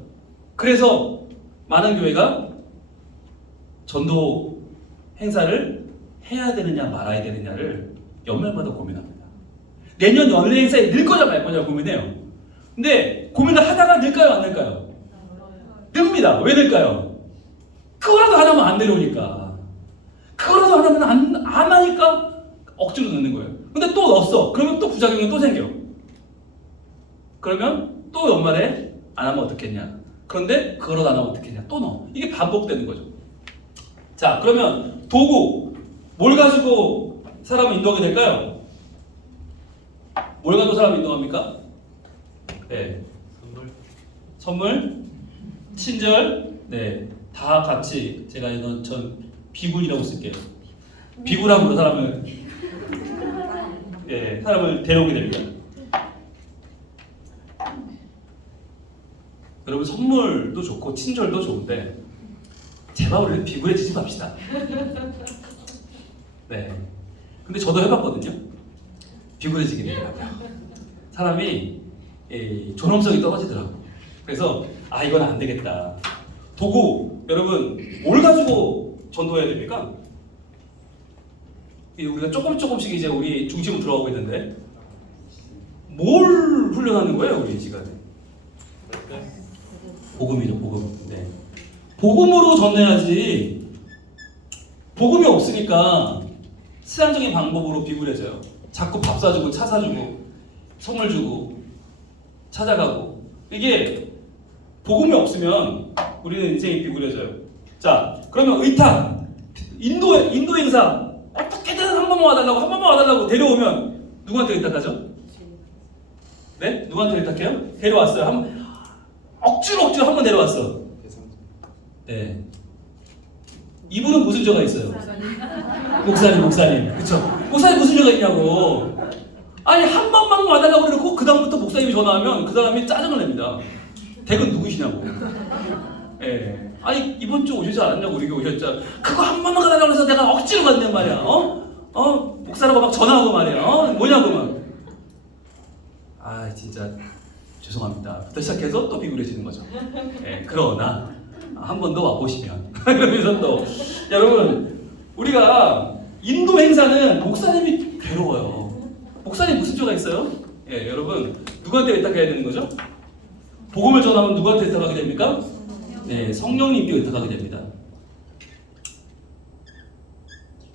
그래서 많은 교회가 전도 행사를 해야 되느냐 말아야 되느냐를 연말마다 고민합니다. 내년 연례 행사에 늘 거냐 말 거냐 고민해요. 근데 고민을 하다가 늘까요 안 늘까요? 늡니다. 왜 늘까요? 그거라도 하나만 안 내려오니까. 그거라도 하나만 안 하니까 억지로 넣는 거예요. 근데 또 넣었어. 그러면 또 부작용이 또 생겨. 그러면 또 연말에 안 하면 어떻겠냐. 그런데 그거라도 안 하면 어떻겠냐. 또 넣어. 이게 반복되는 거죠. 자, 그러면 도구. 뭘 가지고 사람을 인도하게 될까요? 뭘 가지고 사람을 인도합니까? 네. 선물. 친절. 네. 다 같이 제가 이건 전 비굴이라고 쓸게요. 비굴함으로 사람을 데려오게 됩니다. 여러분, 선물도 좋고 친절도 좋은데 제발 우리는 비굴해지지 맙시다. 네. 근데 저도 해봤거든요. 비굴해지게 되더라고요. 사람이 존엄성이 떨어지더라고요. 그래서 이건 안 되겠다. 도구, 여러분, 뭘 가지고 전도해야 됩니까? 우리가 조금씩 이제 우리 중심으로 들어가고 있는데 뭘 훈련하는 거예요, 우리 지금? 복음이죠, 복음. 네. 복음으로 전해야지. 복음이 없으니까 수단적인 방법으로 비굴해져요. 자꾸 밥 사주고 차 사주고 선물 주고 찾아가고. 이게 복음이 없으면 우리는 인생이 비굴해져요. 자, 그러면 의탁, 인도 행사 어떻게든 한 번만 와달라고 데려오면 누구한테 의탁하죠? 네? 누구한테 의탁해요? 데려왔어요. 억지로 한 번 데려왔어. 네. 이분은 무슨 죄가 있어요? 목사님. 그쵸? 목사님 무슨 죄가 있냐고. 아니, 한 번만 와달라고 그래놓고 그다음부터 목사님이 전화하면 그 사람이 짜증을 냅니다. 댁은 누구시냐고. 예. 아니, 이번 주 오시지 않았냐고, 우리 교회 오셨죠. 그거 한 번만 가달라고 해서 내가 억지로 간단 말이야. 목사라고 막 전화하고 말이야. 뭐냐고 막. 아, 진짜 죄송합니다. 부터 시작해서 또 비굴해지는 거죠. 예. 그러나 한 번 더 와보시면 그러면서 또 여러분, 우리가 인도 행사는 목사님이 괴로워요. 목사님 무슨 죄가 있어요? 예, 여러분, 누구한테 의탁해야 되는 거죠? 복음을 전하면 누구한테 의탁하게 됩니까? 네, 성령님께 의탁하게 됩니다.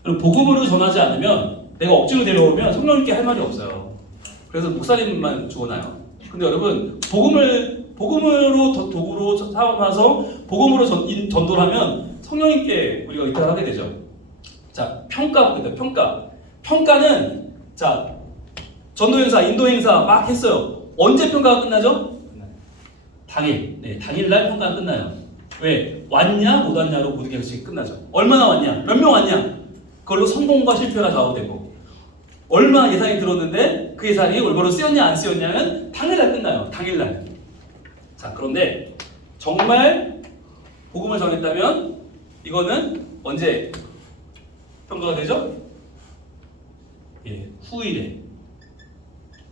그럼 복음으로 전하지 않으면, 내가 억지로 데려오면 성령님께 할 말이 없어요. 그래서 목사님만 주어놔요. 근데 여러분, 복음으로 도구로 삼아서 복음으로 전도를 하면 성령님께 우리가 의탁을 하게 되죠. 자, 평가는, 자, 전도 행사, 인도 행사 막 했어요. 언제 평가가 끝나죠? 당일날 평가가 끝나요. 왜? 왔냐 못 왔냐로 모든 게 끝나죠. 얼마나 왔냐, 몇 명 왔냐, 그걸로 성공과 실패가 좌우되고, 얼마 예산이 들었는데 그 예산이 올바로 쓰였냐 안 쓰였냐는 당일날 끝나요. 당일날. 자, 그런데 정말 복음을 전했다면 이거는 언제 평가가 되죠? 예, 후일에.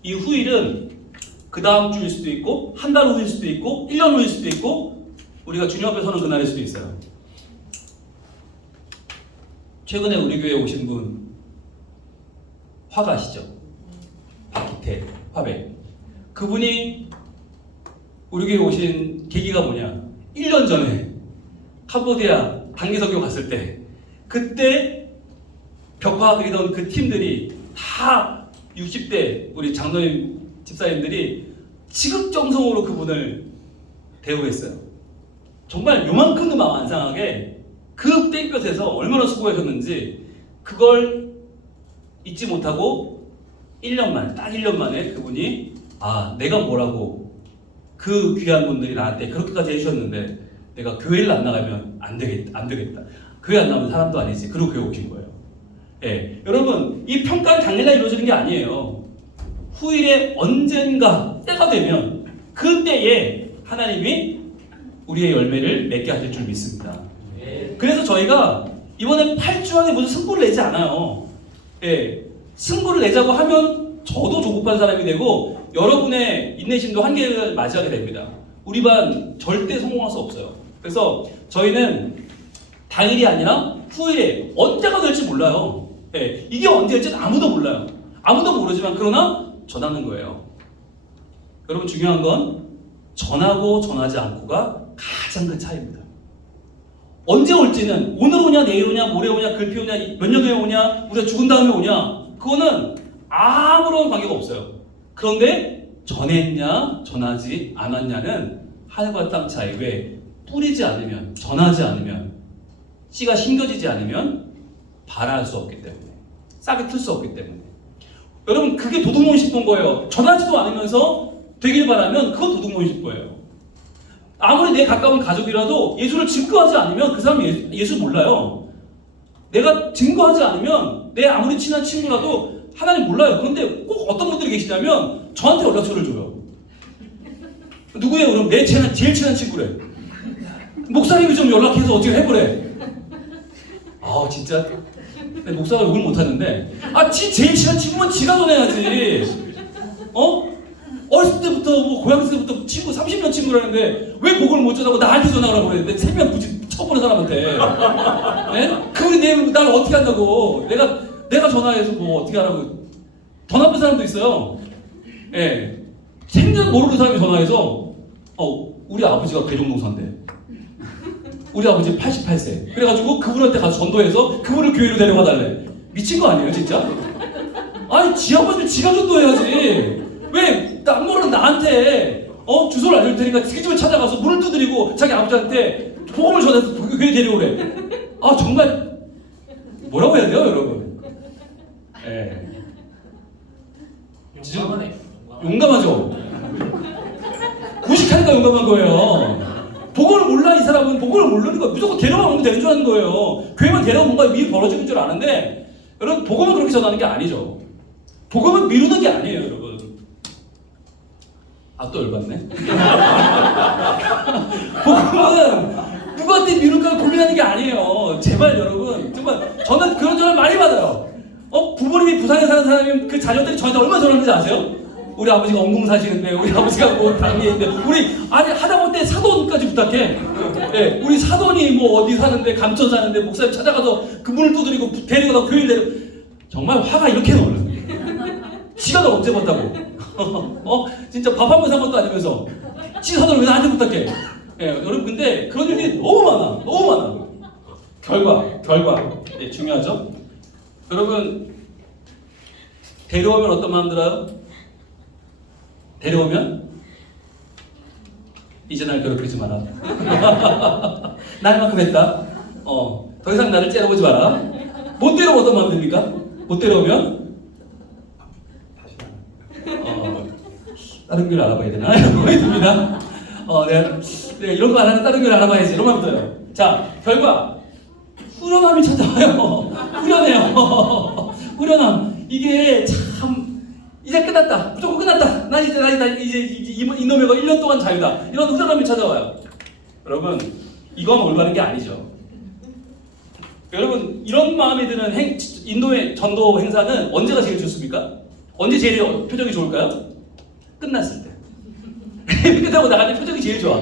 이 후일은 그 다음 주일 수도 있고, 한 달 후일 수도 있고, 1년 후일 수도 있고, 우리가 주님 앞에 서는 그날일 수도 있어요. 최근에 우리 교회에 오신 분 화가 아시죠? 박기태 화백. 그분이 우리 교회에 오신 계기가 뭐냐? 1년 전에 캄보디아 단기선교 갔을 때, 그때 벽화 그리던 그 팀들이 다 60대 우리 장로님 집사님들이 지극정성으로 그분을 대우했어요. 정말 요만큼도 마음 안 상하게 그 땡볕에서 얼마나 수고하셨는지 그걸 잊지 못하고 딱 1년 만에 그분이, 내가 뭐라고 그 귀한 분들이 나한테 그렇게까지 해주셨는데 내가 교회를 안 나가면 안 되겠다. 교회 안 나가면 사람도 아니지. 그리고 교회 오신 거예요. 예, 여러분, 이 평가는 당일날 이루어지는 게 아니에요. 후일에 언젠가 때가 되면 그때에 하나님이 우리의 열매를 맺게 하실 줄 믿습니다. 그래서 저희가 이번에 8주 안에 무슨 승부를 내지 않아요. 예, 승부를 내자고 하면 저도 조급한 사람이 되고 여러분의 인내심도 한계를 맞이하게 됩니다. 우리 반 절대 성공할 수 없어요. 그래서 저희는 당일이 아니라 후일에 언제가 될지 몰라요. 예, 이게 언제 될지는 아무도 몰라요. 아무도 모르지만 그러나 전하는 거예요. 여러분, 중요한 건 전하고 전하지 않고가 가장 큰 차이입니다. 언제 올지는 오늘 오냐 내일 오냐 모레 오냐 글피 오냐 몇 년 후에 오냐 우리가 죽은 다음에 오냐, 그거는 아무런 관계가 없어요. 그런데 전했냐 전하지 않았냐는 하늘과 땅 차이. 왜? 뿌리지 않으면, 전하지 않으면, 씨가 심겨지지 않으면 발할 수 없기 때문에, 싹이 틀 수 없기 때문에. 여러분, 그게 도둑놈이 싶은 거예요. 전하지도 않으면서 되길 바라면 그건 도둑놈이 싶은 거예요. 아무리 내 가까운 가족이라도 예수를 증거하지 않으면 그 사람이 예수 몰라요. 내가 증거하지 않으면 내 아무리 친한 친구라도 하나님 몰라요. 그런데 꼭 어떤 분들이 계시냐면 저한테 연락처를 줘요. 누구예요? 그럼 내 제일 친한 친구래. 목사님이 좀 연락해서 어떻게 해보래. 진짜 목사가 욕을 못하는데, 제일 친한 친구면 지가 전해야지. 어렸을 때부터 고향 때부터 친구 30년 친구라는데 왜 그걸 못 전하고 나한테 전화하라고 그랬는데 3명 굳이 쳐보는 사람한테, 네? 그게 날 어떻게 한다고. 내가 전화해서 뭐 어떻게 하라고. 더 나쁜 사람도 있어요. 예, 생전 모르는 사람이 전화해서 우리 아버지가 괴종동사인데 우리 아버지 88세 그래가지고 그분한테 가서 전도해서 그분을 교회로 데려가 달래. 미친 거 아니에요 진짜? 지 아버지는 지가 전도해야지. 왜 남 모르는 나한테 주소를 알려줄 테니까 그 집을 찾아가서 문을 두드리고 자기 아버지한테 복음을 전해서 교회 데려오래. 아 정말 뭐라고 해야 돼요, 여러분? 예. 용감하네. 용감하죠. 구식하니까 용감한 거예요. 복음을 몰라 이 사람은 복음을 모르는 거예요. 무조건 데려가면 되는 줄 아는 거예요. 교회만 데려가면 뭔가 일이 벌어지는 줄 아는데 여러분 복음은 그렇게 전하는 게 아니죠. 복음은 미루는 게 아니에요, 여러분. 아 또 열받네. 복음은 누구한테 미룰까 고민하는 게 아니에요. 제발 여러분 정말 저는 그런 전화를 많이 받아요. 부모님이 부산에 사는 사람이면 그 자녀들이 저한테 얼마나 전화하는지 아세요? 우리 아버지가 원궁 사시는데 우리 아버지가 뭐 당리에 있는데 우리 아니 하다못해 사돈까지 부탁해. 예, 우리 사돈이 뭐 어디 사는데 감천 사는데 목사님 찾아가서 그 문을 두드리고 데리고 가 교회를 데리고 정말 화가 이렇게 나요. 지가 언제 봤다고? 진짜 밥 한 번 산 것도 아니면서 지 사돈을 왜 나한테 부탁해? 예, 여러분 근데 그런 일이 너무 많아. 결과 예, 중요하죠. 여러분 데려오면 어떤 마음 들어요? 데려오면 이제 날 괴롭히지 마라. 날 만큼 했다. 더 이상 나를 째려보지 마라. 못 데려오면 어떤 마음 듭니까? 못 데려오면 다른 길 알아봐야 되나? 이런 마음이 듭니다. 네, 이런 거 안 하는 다른 길 알아봐야지. 이런 마음이 들어요. 자, 결과 후련함이 찾아와요. 후련해요. 후련함. 이게 참 이제 끝났다. 무조건 끝났다. 난 이제 이놈의 거 1년 동안 자유다. 이런 후련함이 찾아와요. 여러분, 이건 올바른 게 아니죠. 여러분, 이런 마음이 드는 인도의 전도 행사는 언제가 제일 좋습니까? 언제 제일 표정이 좋을까요? 끝났을 때. 끝나고 나가는 표정이 제일 좋아.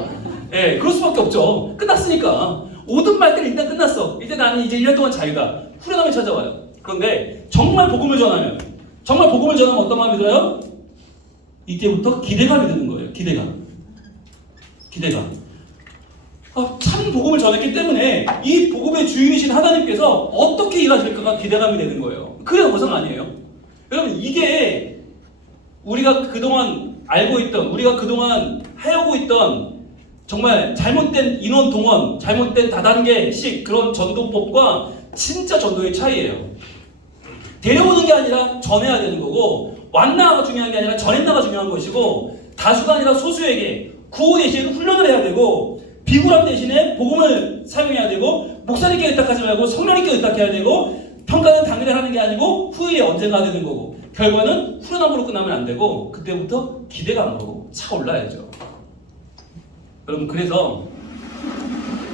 예, 그럴 수밖에 없죠. 끝났으니까. 오든 말든 일단 끝났어. 이제 나는 이제 1년 동안 자유다. 후련함이 찾아와요. 그런데 정말 복음을 전하면 어떤 마음이 들어요? 이때부터 기대감이 드는 거예요. 기대감. 참 복음을 전했기 때문에 이 복음의 주인이신 하나님께서 어떻게 일하실까가 기대감이 되는 거예요. 그게 보상 아니에요. 여러분 이게 우리가 그동안 알고 있던, 우리가 그동안 하려고 있던 정말 잘못된 인원 동원, 잘못된 다단계식 그런 전도법과 진짜 전도의 차이예요. 데려오는 게 아니라 전해야 되는 거고, 왔나가 중요한 게 아니라 전했나가 중요한 것이고, 다수가 아니라 소수에게 구호 대신 훈련을 해야 되고, 비굴함 대신에 복음을 사용해야 되고, 목사님께 의탁하지 말고 성령님께 의탁해야 되고, 평가는 당일에 하는 게 아니고 후일에 언젠가 되는 거고, 결과는 후련함으로 끝나면 안 되고, 그때부터 기대감으로 차올라야죠. 여러분 그래서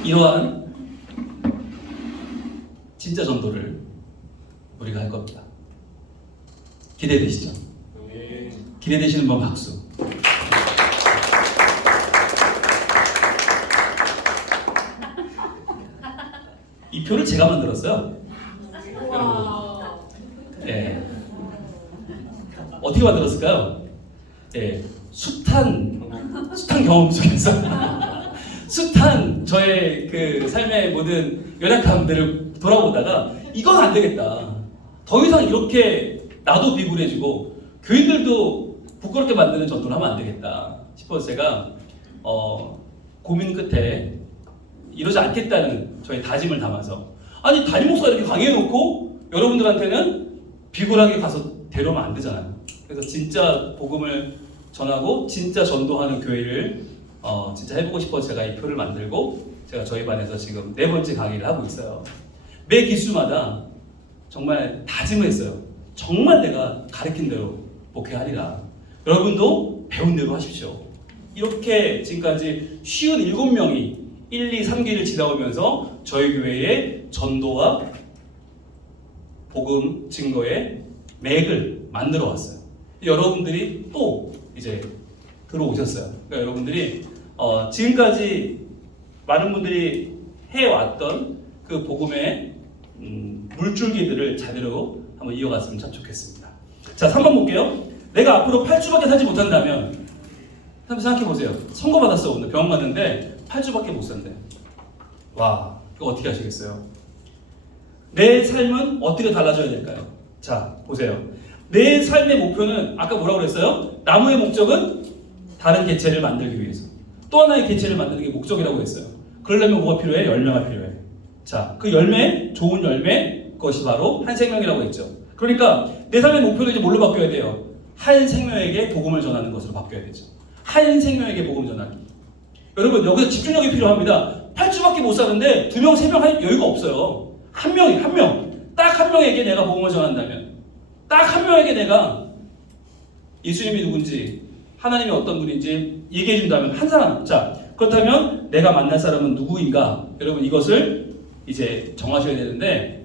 이러한 진짜 전도를 우리가 할 겁니다. 기대되시죠? 기대되시는 분 박수. 이 표를 제가 만들었어요. 여러분, 예, 어떻게 만들었을까요? 예, 숱한 경험 속에서 숱한 저의 그 삶의 모든 연약함들을 돌아보다가 이건 안 되겠다. 더 이상 이렇게 나도 비굴해지고 교인들도 부끄럽게 만드는 전도를 하면 안 되겠다 싶어서 제가 고민 끝에 이러지 않겠다는 저의 다짐을 담아서, 아니 담임 목사가 이렇게 강의해놓고 여러분들한테는 비굴하게 가서 데려오면 안 되잖아요. 그래서 진짜 복음을 전하고 진짜 전도하는 교회를 진짜 해보고 싶어서 제가 이 표를 만들고 제가 저희 반에서 지금 4번째 강의를 하고 있어요. 매 기수마다 정말 다짐을 했어요. 정말 내가 가르친 대로 목회하리라. 여러분도 배운 대로 하십시오. 이렇게 지금까지 57명이 1, 2, 3기를 지나오면서 저희 교회의 전도와 복음 증거의 맥을 만들어 왔어요. 여러분들이 또 이제 들어오셨어요. 그러니까 여러분들이 지금까지 많은 분들이 해왔던 그 복음의 물줄기들을 제대로 한번 이어갔으면 참 좋겠습니다. 자, 3번 볼게요. 내가 앞으로 8주밖에 살지 못한다면, 한번 생각해 보세요. 선거 받았어. 오늘 병원 갔는데 8주밖에 못 산대. 와, 이거 어떻게 하시겠어요? 내 삶은 어떻게 달라져야 될까요? 자, 보세요. 내 삶의 목표는 아까 뭐라고 그랬어요? 나무의 목적은 다른 개체를 만들기 위해서. 또 하나의 개체를 만드는 게 목적이라고 했어요. 그러려면 뭐가 필요해? 열매가 필요해. 자, 그 열매, 좋은 열매, 그것이 바로 한 생명이라고 했죠. 그러니까 내 삶의 목표는 이제 뭘로 바뀌어야 돼요? 한 생명에게 복음을 전하는 것으로 바뀌어야 되죠. 한 생명에게 복음 전하기. 여러분, 여기서 집중력이 필요합니다. 8주밖에 못 사는데 2명, 3명 할 여유가 없어요. 한 명. 딱 한 명에게 내가 복음을 전한다면, 딱 한 명에게 내가 예수님이 누군지, 하나님이 어떤 분인지 얘기해 준다면, 한 사람. 자, 그렇다면 내가 만날 사람은 누구인가? 여러분, 이것을 이제 정하셔야 되는데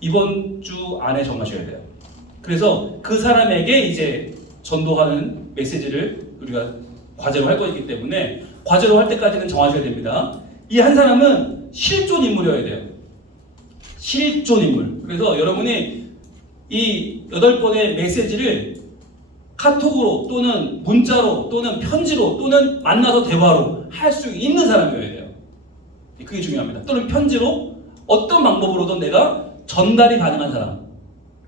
이번 주 안에 정하셔야 돼요. 그래서 그 사람에게 이제 전도하는 메시지를 우리가 과제로 할 거기 때문에 과제로 할 때까지는 정하셔야 됩니다. 이 한 사람은 실존 인물이어야 돼요. 실존 인물. 그래서 여러분이 이 8번의 메시지를 카톡으로 또는 문자로 또는 편지로 또는 만나서 대화로 할 수 있는 사람이어야 돼요. 그게 중요합니다. 또는 편지로 어떤 방법으로든 내가 전달이 가능한 사람.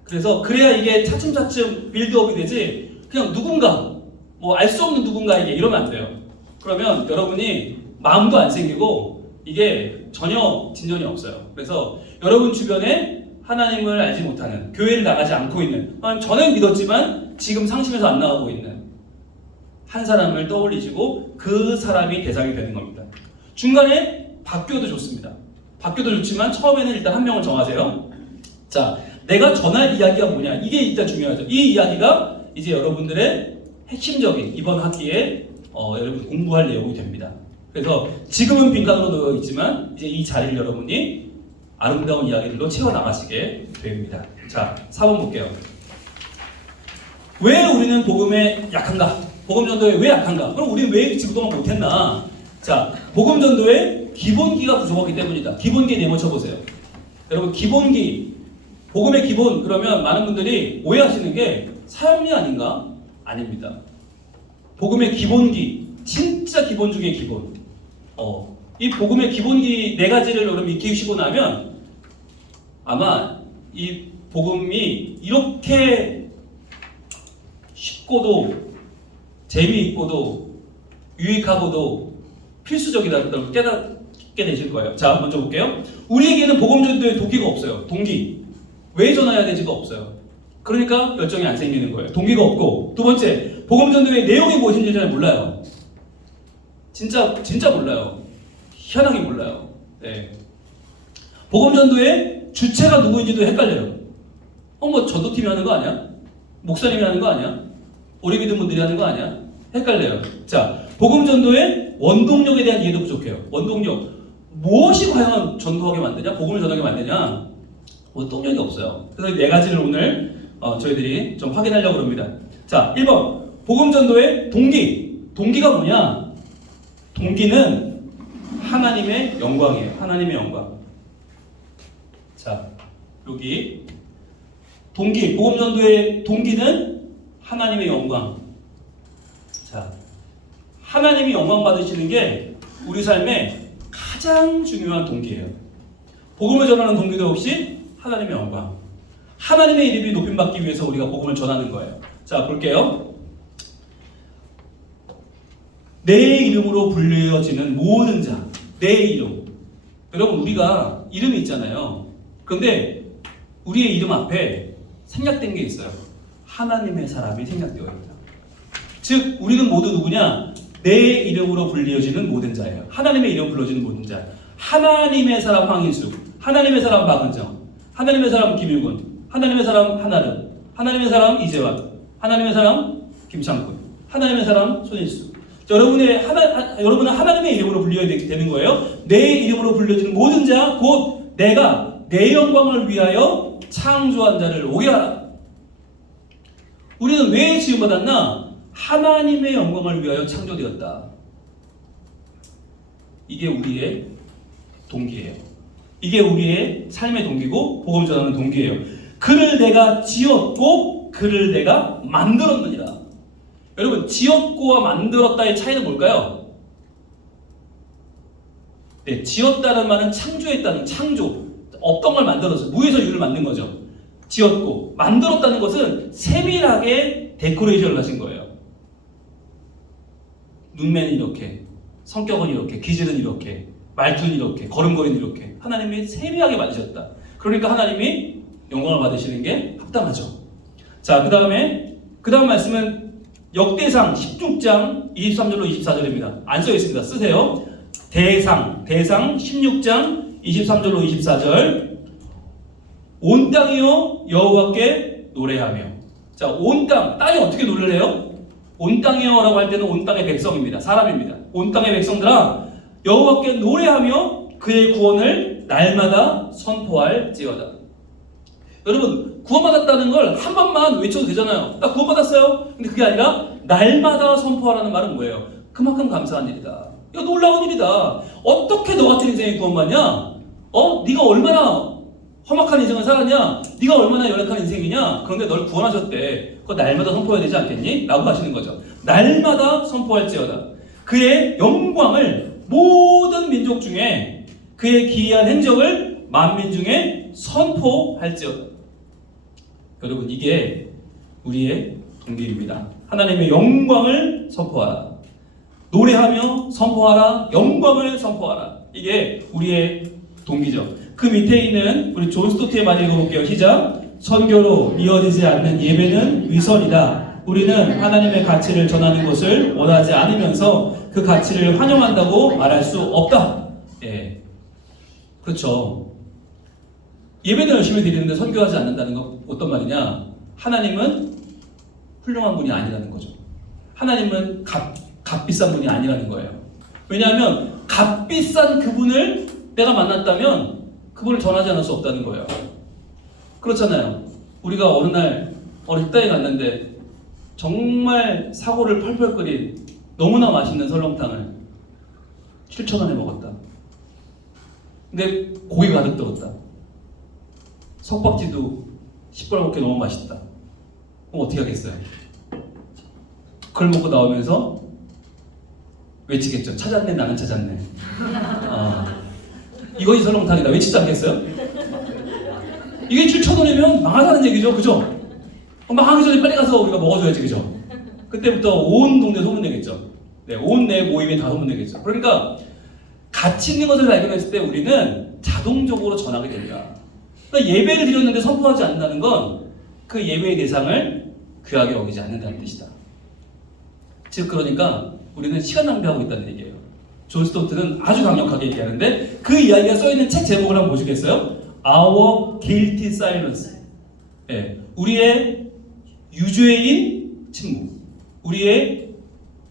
그래서 그래야 이게 차츰차츰 빌드업이 되지, 그냥 누군가, 뭐 알 수 없는 누군가에게 이러면 안 돼요. 그러면 여러분이 마음도 안 생기고 이게 전혀 진전이 없어요. 그래서 여러분 주변에 하나님을 알지 못하는, 교회를 나가지 않고 있는, 전에 믿었지만 지금 상심해서 안 나가고 있는 한 사람을 떠올리시고 그 사람이 대상이 되는 겁니다. 중간에 바뀌어도 좋습니다. 바뀌어도 좋지만 처음에는 일단 한 명을 정하세요. 자, 내가 전할 이야기가 뭐냐? 이게 일단 중요하죠. 이 이야기가 이제 여러분들의 핵심적인 이번 학기에 여러분 공부할 내용이 됩니다. 그래서 지금은 빈칸으로 놓여 있지만 이제 이 자리를 여러분이 아름다운 이야기들로 채워나가시게 됩니다. 자, 4번 볼게요. 왜 우리는 복음에 약한가? 복음 전도에 왜 약한가? 그럼 우리는 왜 지금동안 못했나? 자, 복음 전도에 기본기가 부족하기 때문이다. 기본기에 내모쳐보세요. 여러분, 기본기, 복음의 기본, 그러면 많은 분들이 오해하시는 게 사역리 아닌가? 아닙니다. 복음의 기본기, 진짜 기본 중에 기본. 이 복음의 기본기 4가지를 여러분 익히시고 나면 아마 이 복음이 이렇게 쉽고도 재미있고도 유익하고도 필수적이다는 걸 깨닫게 되실 거예요. 자, 먼저 볼게요. 우리에게는 복음 전도의 동기가 없어요. 동기. 왜 전해야 되지가 없어요. 그러니까 열정이 안 생기는 거예요. 동기가 없고. 두 번째, 복음 전도의 내용이 무엇인지 잘 몰라요. 진짜 몰라요. 희한하게 몰라요. 네. 복음 전도의 주체가 누구인지도 헷갈려요. 뭐 전도팀이 하는 거 아니야? 목사님이 하는 거 아니야? 오래 믿은 분들이 하는 거 아니야? 헷갈려요. 자, 복음 전도의 원동력에 대한 이해도 부족해요. 원동력. 무엇이 과연 전도하게 만드냐? 복음을 전하게 만드냐? 원동력이 없어요. 그래서 4가지를 오늘 저희들이 좀 확인하려고 합니다. 자, 1번. 복음 전도의 동기. 동기가 뭐냐? 동기는 하나님의 영광이에요. 하나님의 영광. 자, 여기 동기, 복음 전도의 동기는 하나님의 영광. 자, 하나님이 영광 받으시는 게 우리 삶의 가장 중요한 동기예요. 복음을 전하는 동기도 역시 하나님의 영광. 하나님의 이름이 높임받기 위해서 우리가 복음을 전하는 거예요. 자, 볼게요. 내 이름으로 불려지는 모든 자. 내 이름. 여러분, 우리가 이름이 있잖아요. 그런데 우리의 이름 앞에 생략된 게 있어요. 하나님의 사람이 생략되어 있다. 즉, 우리는 모두 누구냐? 내 이름으로 불려지는 모든 자예요. 하나님의 이름 불러지는 모든 자. 하나님의 사람 황인수, 하나님의 사람 박은정, 하나님의 사람 김유근, 하나님의 사람 한아름, 하나님의 사람 이재환, 하나님의 사람 김창군, 하나님의 사람 손일수. 여러분은 하나님의 이름으로 불려야 되는 거예요. 내 이름으로 불려지는 모든 자, 곧 내가 내 영광을 위하여 창조한 자를 오게 하라. 우리는 왜 지음받았나? 하나님의 영광을 위하여 창조되었다. 이게 우리의 동기예요. 이게 우리의 삶의 동기고 복음 전하는 동기예요. 그를 내가 지었고 그를 내가 만들었느니라. 여러분, 지었고와 만들었다의 차이는 뭘까요? 네, 지었다는 말은 창조했다는 창조. 없던 걸 만들어서 무에서 유를 만든 거죠. 지었고, 만들었다는 것은 세밀하게 데코레이션을 하신 거예요. 눈매는 이렇게, 성격은 이렇게, 기질은 이렇게, 말투는 이렇게, 걸음걸이는 이렇게 하나님이 세밀하게 만드셨다. 그러니까 하나님이 영광을 받으시는 게 합당하죠. 자, 그 다음 말씀은 역대상 16장 23절로 24절입니다. 안 써 있습니다. 쓰세요. 대상 16장 23절로 24절. 온 땅이여 여호와께 노래하며. 자, 온 땅이 어떻게 노래를 해요? 온 땅이여라고 할 때는 온 땅의 백성입니다. 사람입니다. 온 땅의 백성들아 여호와께 노래하며 그의 구원을 날마다 선포할지어다. 여러분, 구원받았다는 걸 한 번만 외쳐도 되잖아요. 나 구원받았어요. 근데 그게 아니라 날마다 선포하라는 말은 뭐예요? 그만큼 감사한 일이다. 이거 놀라운 일이다. 어떻게 너 같은 인생이 구원받냐? 네가 얼마나 험악한 인생을 살았냐? 네가 얼마나 연약한 인생이냐? 그런데 널 구원하셨대. 그거 날마다 선포해야 되지 않겠니? 라고 하시는 거죠. 날마다 선포할지어다. 그의 영광을 모든 민족 중에, 그의 기이한 행적을 만민 중에 선포할지어다. 여러분, 이게 우리의 동기입니다. 하나님의 영광을 선포하라. 노래하며 선포하라. 영광을 선포하라. 이게 우리의 동기죠. 그 밑에 있는 우리 존 스토트의 말 읽어볼게요. 시작. 선교로 이어지지 않는 예배는 위선이다. 우리는 하나님의 가치를 전하는 것을 원하지 않으면서 그 가치를 환영한다고 말할 수 없다. 예, 그렇죠. 예배는 열심히 드리는데 선교하지 않는다는 건 어떤 말이냐? 하나님은 훌륭한 분이 아니라는 거죠. 하나님은 값비싼 분이 아니라는 거예요. 왜냐하면 값비싼 그분을 내가 만났다면 그분을 전하지 않을 수 없다는 거예요. 그렇잖아요. 우리가 어느 날 식당에 갔는데 정말 사고를 펄펄 끓인 너무나 맛있는 설렁탕을 7,000원에 먹었다. 근데 고기가 가득 들었다. 석박지도 시뻘겋게 너무 맛있다. 그럼 어떻게 하겠어요? 그걸 먹고 나오면서 외치겠죠. 찾았네, 나는 찾았네. 이것이 설렁탕이다. 외치지 않겠어요? 이게 7,000원이면 망하다는 얘기죠. 그죠? 망하기 전에 빨리 가서 우리가 먹어줘야지. 그죠? 그때부터 온 동네 소문내겠죠. 네, 온 내 모임에 다 소문내겠죠. 그러니까 가치 있는 것을 발견했을 때 우리는 자동적으로 전하게 됩니다. 그러니까 예배를 드렸는데 선포하지 않는다는 건 그 예배의 대상을 귀하게 여기지 않는다는 뜻이다. 즉, 그러니까 우리는 시간 낭비하고 있다는 얘기예요. 존 스토트는 아주 강력하게 얘기하는데 그 이야기가 써있는 책 제목을 한번 보시겠어요? Our Guilty Silence. 네, 우리의 유죄인 침묵. 우리의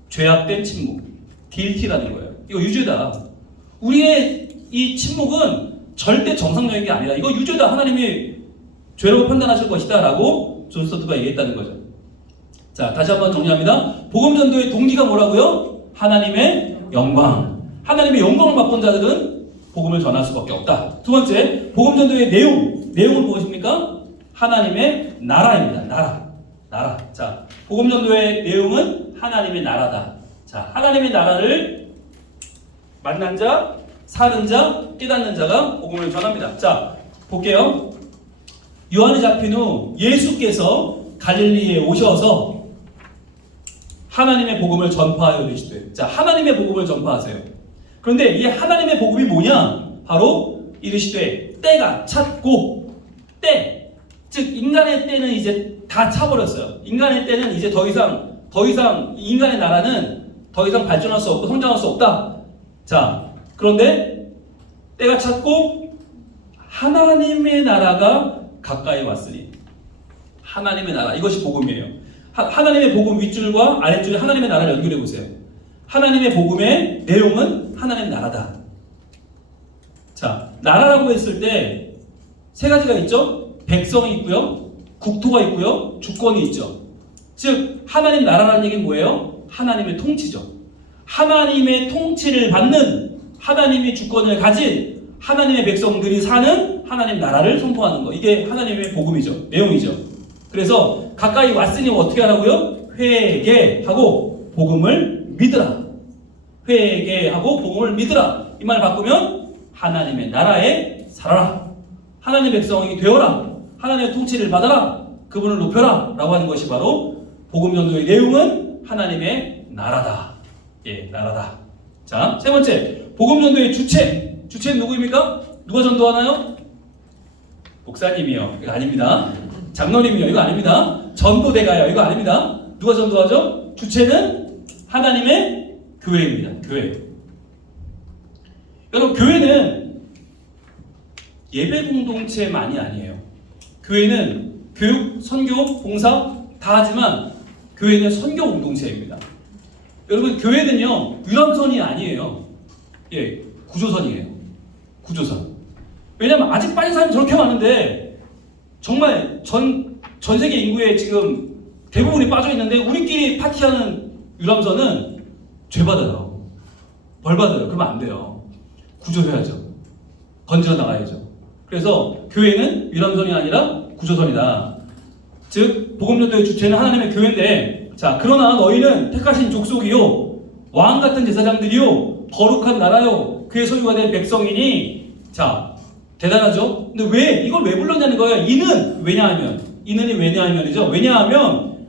죄악된 침묵. Guilty라는 거예요. 이거 유죄다. 우리의 이 침묵은 절대 정상적인 게 아니라 이거 유죄다. 하나님이 죄라고 판단하실 것이다 라고 존 스토트가 얘기했다는 거죠. 자, 다시 한번 정리합니다. 복음 전도의 동기가 뭐라고요? 하나님의 영광. 하나님의 영광을 맛본 자들은 복음을 전할 수밖에 없다. 두 번째, 복음 전도의 내용은 무엇입니까? 하나님의 나라입니다. 나라. 자, 복음 전도의 내용은 하나님의 나라다. 자, 하나님의 나라를 만난 자, 사는 자, 깨닫는 자가 복음을 전합니다. 자, 볼게요. 요한이 잡힌 후 예수께서 갈릴리에 오셔서 하나님의 복음을 전파하여 이르시되. 자, 하나님의 복음을 전파하세요. 그런데 이 하나님의 복음이 뭐냐? 바로 이르시되 때가 찼고, 때, 즉 인간의 때는 이제 다 차버렸어요. 인간의 때는 이제 더 이상 인간의 나라는 더 이상 발전할 수 없고 성장할 수 없다. 자, 그런데 때가 찼고 하나님의 나라가 가까이 왔으니. 하나님의 나라, 이것이 복음이에요. 하나님의 복음 윗줄과 아랫줄에 하나님의 나라를 연결해 보세요. 하나님의 복음의 내용은 하나님의 나라다. 자, 나라라고 했을 때 세 가지가 있죠. 백성이 있고요, 국토가 있고요, 주권이 있죠. 즉 하나님 나라라는 얘기는 뭐예요? 하나님의 통치죠. 하나님의 통치를 받는, 하나님의 주권을 가진 하나님의 백성들이 사는 하나님 나라를 선포하는 거. 이게 하나님의 복음이죠. 내용이죠. 그래서 가까이 왔으니 어떻게 하라고요? 회개하고 복음을 믿으라. 회개하고 복음을 믿으라. 이 말 바꾸면 하나님의 나라에 살아라. 하나님의 백성이 되어라. 하나님의 통치를 받아라. 그분을 높여라. 라고 하는 것이 바로 복음 전도의 내용은 하나님의 나라다. 나라다. 자, 세 번째, 복음전도의 주체는 누구입니까? 누가 전도하나요? 목사님이요. 이거 아닙니다. 장로님이요. 이거 아닙니다. 전도대가요. 이거 아닙니다. 누가 전도하죠? 주체는 하나님의 교회입니다. 교회. 여러분, 교회는 예배 공동체만이 아니에요. 교회는 교육, 선교, 봉사 다 하지만 교회는 선교 공동체입니다. 여러분, 교회는요 유람선이 아니에요. 구조선이에요. 구조선. 왜냐면 아직 빠진 사람이 저렇게 많은데 정말 전 세계 인구의 지금 대부분이 빠져 있는데 우리끼리 파티하는 유람선은 죄 받아요. 벌 받아요. 그러면 안 돼요. 구조해야죠. 건져 나가야죠. 그래서 교회는 유람선이 아니라 구조선이다. 즉 복음전도의 주체는 하나님의 교회인데, 자, 그러나 너희는 택하신 족속이요 왕 같은 제사장들이요 거룩한 나라요 그의 소유가 된 백성이니. 자, 대단하죠? 근데 왜 이걸 왜 불렀냐는 거예요. 이는 왜냐하면이죠. 왜냐하면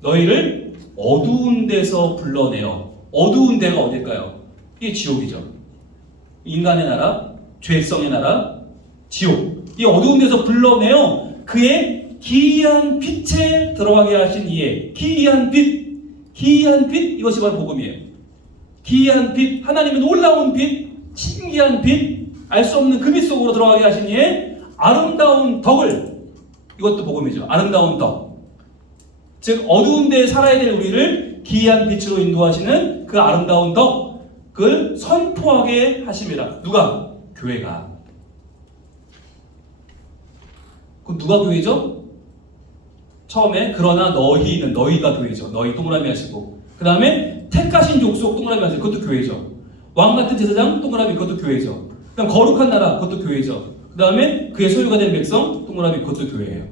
너희를 어두운 데서 불러내요. 어두운 데가 어딜까요? 이게 지옥이죠. 인간의 나라, 죄성의 나라, 지옥. 이 어두운 데서 불러내요. 그의 기이한 빛에 들어가게 하신 이에. 기이한 빛 이것이 바로 복음이에요. 기이한 빛, 하나님의 놀라운 빛, 신기한 빛, 알 수 없는 그 빛 속으로 들어가게 하신 이에 아름다운 덕을, 이것도 복음이죠. 아름다운 덕. 즉 어두운 데에 살아야 될 우리를 기이한 빛으로 인도하시는 그 아름다운 덕을 선포하게 하심이라. 누가? 교회가. 그럼 누가 교회죠? 처음에 그러나 너희가 교회죠. 너희 동그라미 하시고, 그 다음에 택하신 족속 동그라미 하시고, 그것도 교회죠. 왕같은 제사장 동그라미, 그것도 교회죠. 그 다음 거룩한 나라, 그것도 교회죠. 그 다음에 그의 소유가 된 백성 동그라미, 그것도 교회예요.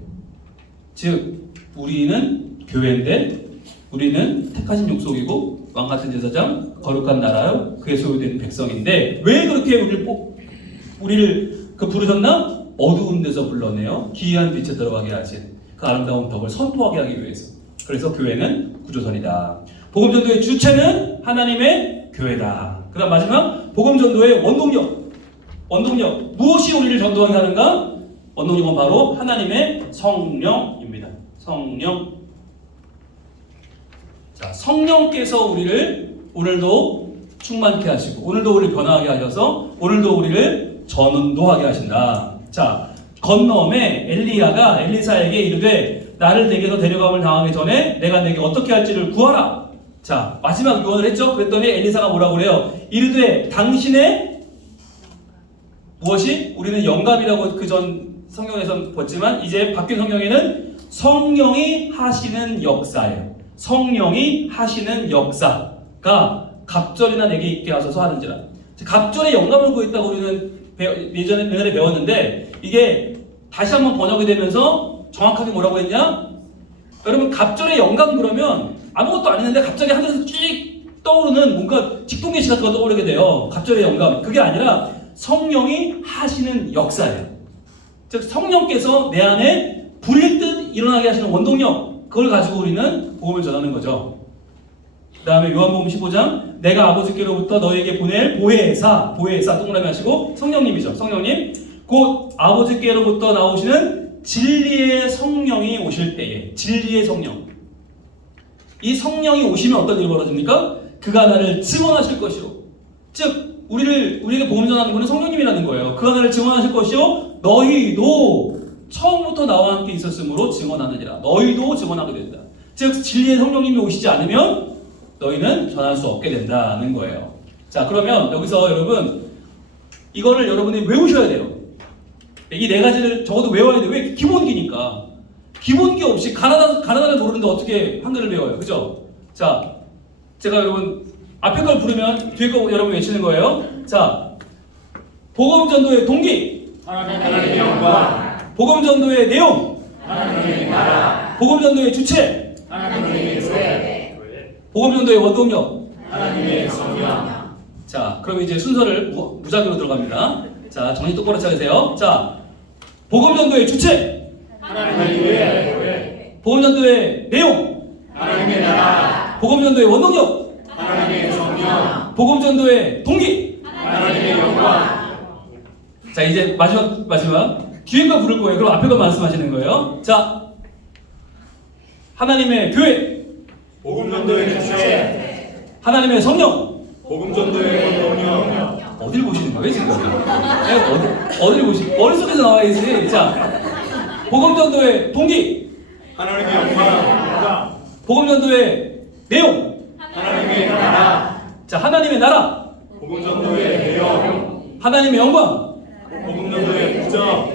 즉 우리는 교회인데 우리는 택하신 족속이고 왕같은 제사장, 거룩한 나라요 그의 소유된 백성인데, 왜 그렇게 우리를 부르셨나? 어두운 데서 불러내요 기이한 빛에 들어가게 하신 그 아름다운 덕을 선포하게 하기 위해서. 그래서 교회는 구조선이다. 복음전도의 주체는 하나님의 교회다. 그 다음 마지막, 복음전도의 원동력. 무엇이 우리를 전도하게 하는가? 원동력은 바로 하나님의 성령입니다. 성령. 자, 성령께서 우리를 오늘도 충만케 하시고, 오늘도 우리를 변화하게 하셔서 오늘도 우리를 전도하게 하신다. 자, 건너음에 엘리야가 엘리사에게 이르되 나를 내게서 데려감을 당하기 전에 내가 내게 어떻게 할지를 구하라. 자, 마지막 유언을 했죠. 그랬더니 엘리사가 뭐라고 그래요? 이르되 당신의 무엇이? 우리는 영감이라고 그전 성경에서 봤지만 이제 바뀐 성경에는 성령이 하시는 역사예요. 성령이 하시는 역사가 갑절이나 내게 있게 하소서 하는지라. 갑절의 영감을 구했다고 우리는 옛날에 배웠는데, 이게 다시 한번 번역이 되면서 정확하게 뭐라고 했냐? 여러분, 갑절의 영감 그러면 아무것도 안 했는데 갑자기 하늘에서 쭉 떠오르는 뭔가 직동계시 같은 거 떠오르게 돼요. 갑절의 영감. 그게 아니라 성령이 하시는 역사예요. 즉 성령께서 내 안에 불일 듯 일어나게 하시는 원동력, 그걸 가지고 우리는 복음을 전하는 거죠. 그 다음에 요한복음 15장, 내가 아버지께로부터 너에게 보낼 보혜사 동그라미 하시고 성령님이죠. 성령님, 곧 아버지께로부터 나오시는 진리의 성령이 오실 때에, 진리의 성령, 이 성령이 오시면 어떤 일이 벌어집니까? 그가 나를 증언하실 것이요. 즉 우리에게 복음 전하는 분은 성령님이라는 거예요. 그가 나를 증언하실 것이요 너희도 처음부터 나와 함께 있었으므로 증언하느니라. 너희도 증언하게 된다. 즉 진리의 성령님이 오시지 않으면 너희는 전할 수 없게 된다는 거예요. 자, 그러면 여기서 여러분 이거를 여러분이 외우셔야 돼요. 이 네 가지를 적어도 외워야 돼요. 왜? 기본기니까. 기본기 없이 가나다를 모르는데 어떻게 한글을 배워요? 그죠? 자, 제가 여러분 앞에 걸 부르면 뒤에 거 여러분 외치는 거예요. 자, 복음 전도의 동기, 하나님의 영광. 복음 전도의 내용, 하나님의 나라. 복음 전도의 주체, 하나님의 교회. 복음 전도의 원동력. 하나님의 성령. 자, 그럼 이제 순서를 무작위로 들어갑니다. 자, 정신 똑바로 차리세요. 자, 복음 전도의 주체, 하나님의 교회. 복음 전도의 내용, 하나님의 나라. 복음 전도의 원동력. 하나님의 성령. 복음 전도의 동기. 하나님의 영광. 자, 이제 마지막 뒤에 거 부를 거예요. 그럼 앞에 거 말씀하시는 거예요. 자, 하나님의 교회, 복음 전도의 주체. 하나님의 성령. 복음 전도의 원동력. 어딜 보시는 거예요 지금? 네, 어딜 보시? 머릿속에서 나와야지. 자, 복음 전도의 동기, 하나님의 영광. 복음 전도의 내용. 하나님의 나라. 자, 하나님의 나라, 복음 전도의 내용. 하나님의 영광, 복음 전도의 목적.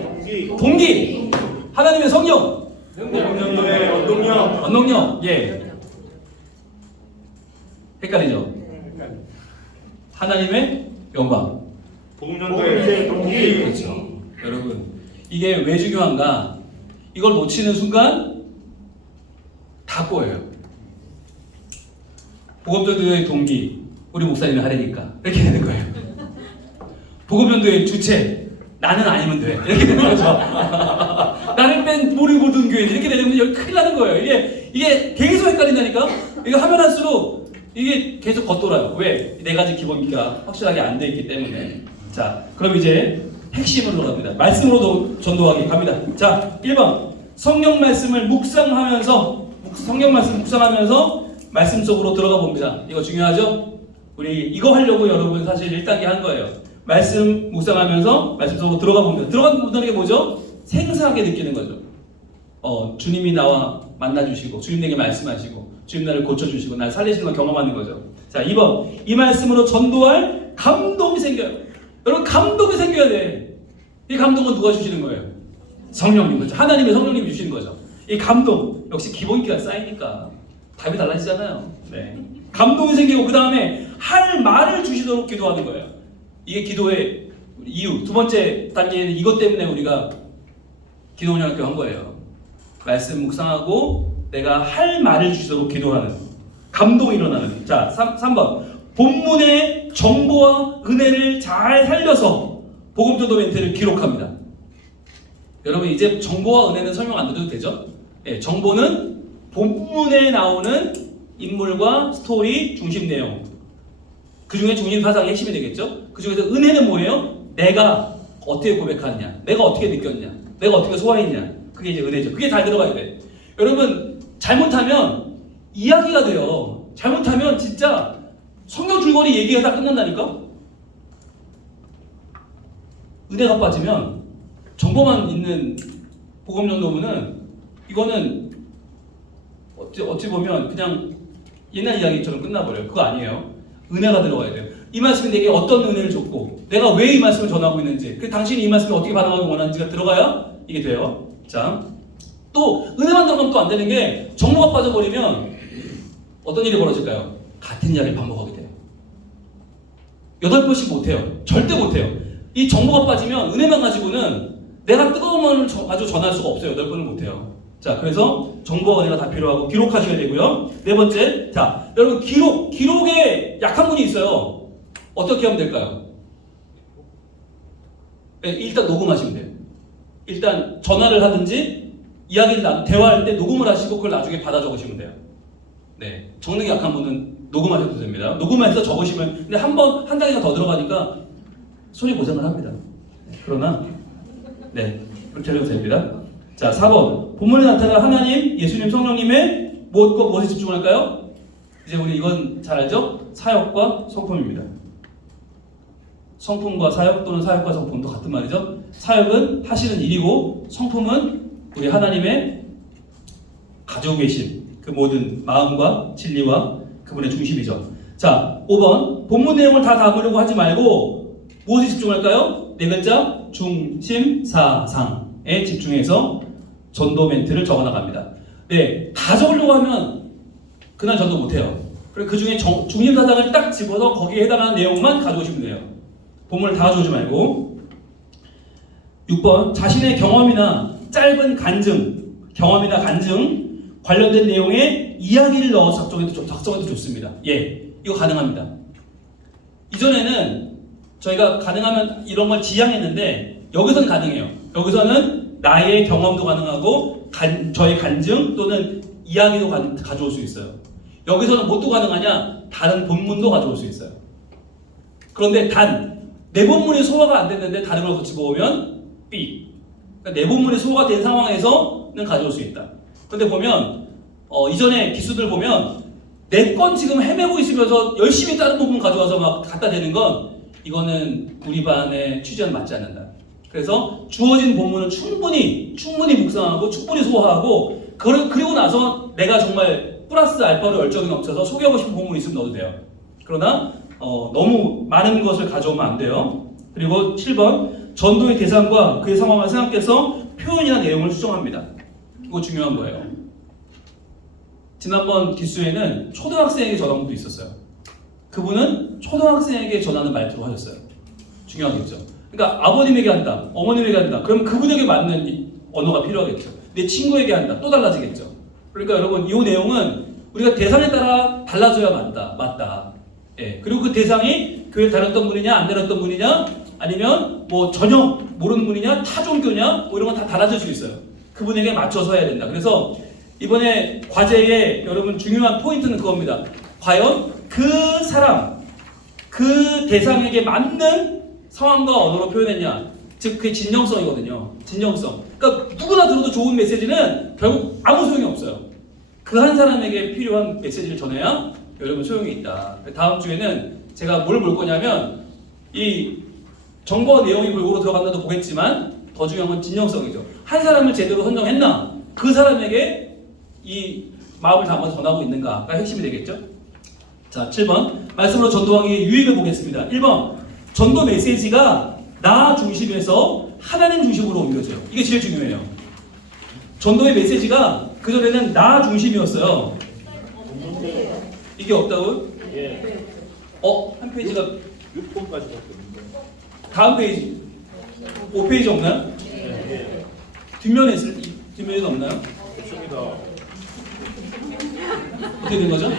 동기, 하나님의 성령, 복음 전도의 원동력. 원동력. 예. 헷갈리죠? 하나님의 영광. 복음 전도의 동기. 그렇죠. 여러분, 이게 왜 중요한가? 이걸 놓치는 순간 다 꼬여요. 복음전도의 동기, 우리 목사님이 하려니까 이렇게 되는 거예요. 복음전도의 주체, 나는 아니면 돼. 이렇게 되는 거죠. 나를 뺀 모든 교회 이렇게 되면 여기 큰일 나는 거예요. 이게 계속 헷갈린다니까. 이거 하면 할수록 이게 계속 겉돌아요. 왜? 네 가지 기본기가 확실하게 안 돼 있기 때문에. 자, 그럼 이제 핵심으로 갑니다. 말씀으로도 전도하기 갑니다. 자, 1번 성경 말씀을 묵상하면서 말씀 속으로 들어가 봅니다. 이거 중요하죠? 우리 이거 하려고 여러분 사실 1단계 한 거예요. 말씀 묵상하면서 말씀 속으로 들어가 봅니다. 들어가는 게 뭐죠? 생생하게 느끼는 거죠. 주님이 나와 만나주시고 주님 내게 말씀하시고 주님 나를 고쳐주시고 날 살리시는 걸 경험하는 거죠. 자, 2번 이 말씀으로 전도할 감동이 생겨요. 여러분, 감동이 생겨야 돼. 이 감동은 누가 주시는 거예요? 성령님. 그렇죠? 하나님의 성령님이 주시는 거죠. 이 감동 역시 기본기가 쌓이니까 답이 달라지잖아요. 네. 감동이 생기고 그 다음에 할 말을 주시도록 기도하는 거예요. 이게 기도의 이유. 두 번째 단계는 이것 때문에 우리가 기도 훈련학교 한 거예요. 말씀 묵상하고 내가 할 말을 주시도록 기도하는, 감동이 일어나는. 자, 3번 본문의 정보와 은혜를 잘 살려서 복음전도 멘트를 기록합니다. 여러분, 이제 정보와 은혜는 설명 안 드려도 되죠? 네, 정보는 본문에 나오는 인물과 스토리, 중심 내용. 그 중에 중심 사상이 핵심이 되겠죠? 그 중에서 은혜는 뭐예요? 내가 어떻게 고백하느냐, 내가 어떻게 느꼈냐, 내가 어떻게 소화했냐. 그게 이제 은혜죠. 그게 잘 들어가야 돼. 여러분, 잘못하면 이야기가 돼요. 잘못하면 진짜 성경 줄거리 얘기가 다 끝난다니까? 은혜가 빠지면 정보만 있는 복음전도문은 이거는 어찌 보면 그냥 옛날 이야기처럼 끝나버려요. 그거 아니에요. 은혜가 들어가야 돼요. 이 말씀이 내게 어떤 은혜를 줬고 내가 왜 이 말씀을 전하고 있는지, 그 당신이 이 말씀을 어떻게 반응하기 원하는지가 들어가야 이게 돼요. 자, 또 은혜만 들어가면 또 안 되는 게 정보가 빠져버리면 어떤 일이 벌어질까요? 같은 이야기를 반복하게 돼요. 8번씩 못해요. 절대 못해요. 이 정보가 빠지면 은혜만 가지고는 내가 뜨거운 마음을 가지고 전할 수가 없어요. 8번을 못해요. 자, 그래서 정보와 은혜가 다 필요하고 기록하셔야 되고요. 네 번째, 자, 여러분 기록에 약한 분이 있어요. 어떻게 하면 될까요? 네, 일단 녹음하시면 돼요. 일단 전화를 하든지 대화할 때 녹음을 하시고 그걸 나중에 받아 적으시면 돼요. 네, 적능이 약한 분은 녹음하셔도 됩니다. 녹음해서 적으시면, 근데 한 단계가 더 들어가니까 손이 고생을 합니다. 그러나 네, 그렇게 해도 됩니다. 자, 4번 본문에 나타난 하나님, 예수님, 성령님의 무엇과 무엇에 집중할까요? 이제 우리 이건 잘 알죠? 사역과 성품입니다. 성품과 사역 또는 사역과 성품도 같은 말이죠. 사역은 하시는 일이고 성품은 우리 하나님의 가지고 계신 그 모든 마음과 진리와 그분의 중심이죠. 자, 5번 본문 내용을 다 담으려고 하지 말고 무엇에 집중할까요? 네 글자 중심 사상에 집중해서 전도 멘트를 적어나갑니다. 네, 다 적으려고 하면 그날 전도 못해요. 그리고 그 중에 중심 사상을 딱 집어서 거기에 해당하는 내용만 가져오시면 돼요. 본문을 다 가져오지 말고. 6번 자신의 경험이나 짧은 경험이나 간증 관련된 내용에 이야기를 넣어서 작성해도 좋습니다. 예, 이거 가능합니다. 이전에는 저희가 가능하면 이런 걸 지향했는데 여기서는 가능해요. 여기서는 나의 경험도 가능하고 저의 간증 또는 이야기도 가져올 수 있어요. 여기서는 뭣도 가능하냐? 다른 본문도 가져올 수 있어요. 그런데 단 내본문이 소화가 안 됐는데 다른 걸 거치고 오면 B. 그러니까 내본문이 소화가 된 상황에서는 가져올 수 있다. 그런데 보면 이전에 기수들 보면 내 건 지금 헤매고 있으면서 열심히 다른 부분 가져와서 막 갖다 대는 건 이거는 우리 반의 취지와는 맞지 않는다. 그래서 주어진 본문은 충분히 묵상하고 충분히 소화하고 그리고 나서 내가 정말 플러스 알파로 열정이 넘쳐서 소개하고 싶은 본문이 있으면 넣어도 돼요. 그러나 너무 많은 것을 가져오면 안 돼요. 그리고 7번 전도의 대상과 그의 상황을 생각해서 표현이나 내용을 수정합니다. 이거 중요한 거예요. 지난번 기수에는 초등학생에게 전한 분도 있었어요. 그분은 초등학생에게 전하는 말투로 하셨어요. 중요하겠죠. 그러니까 아버님에게 한다, 어머님에게 한다. 그럼 그분에게 맞는 이 언어가 필요하겠죠. 내 친구에게 한다, 또 달라지겠죠. 그러니까 여러분 이 내용은 우리가 대상에 따라 달라져야 맞다. 예. 그리고 그 대상이 교회 다녔던 분이냐 안 다녔던 분이냐 아니면 뭐 전혀 모르는 분이냐 타종교냐 뭐 이런 건 다 달라질 수 있어요. 그분에게 맞춰서 해야 된다. 그래서 이번에 과제에 여러분 중요한 포인트는 그겁니다. 과연 그 사람, 그 대상에게 맞는 상황과 언어로 표현했냐. 즉 그게 진정성이거든요. 진정성. 그러니까 누구나 들어도 좋은 메시지는 결국 아무 소용이 없어요. 그 한 사람에게 필요한 메시지를 전해야 여러분 소용이 있다. 다음 주에는 제가 뭘 볼 거냐면 이 정보 내용이 골고루 들어간다도 보겠지만 더 중요한 건 진정성이죠. 한 사람을 제대로 선정했나? 그 사람에게 이 마음을 담아서 전하고 있는가가 핵심이 되겠죠. 자, 7번 말씀으로 전도하기의 유익을 보겠습니다. 1번 전도 메시지가 나 중심에서 하나님 중심으로 옮겨져요. 이게 제일 중요해요. 전도의 메시지가 그전에는 나 중심이었어요. 이게 없다고요? 예. 한 페이지가 6번까지 봤거든요. 다음 페이지 5페이지 없나요? 예. 뒷면에는 없나요? 좋습니다. 어떻게 된 거죠?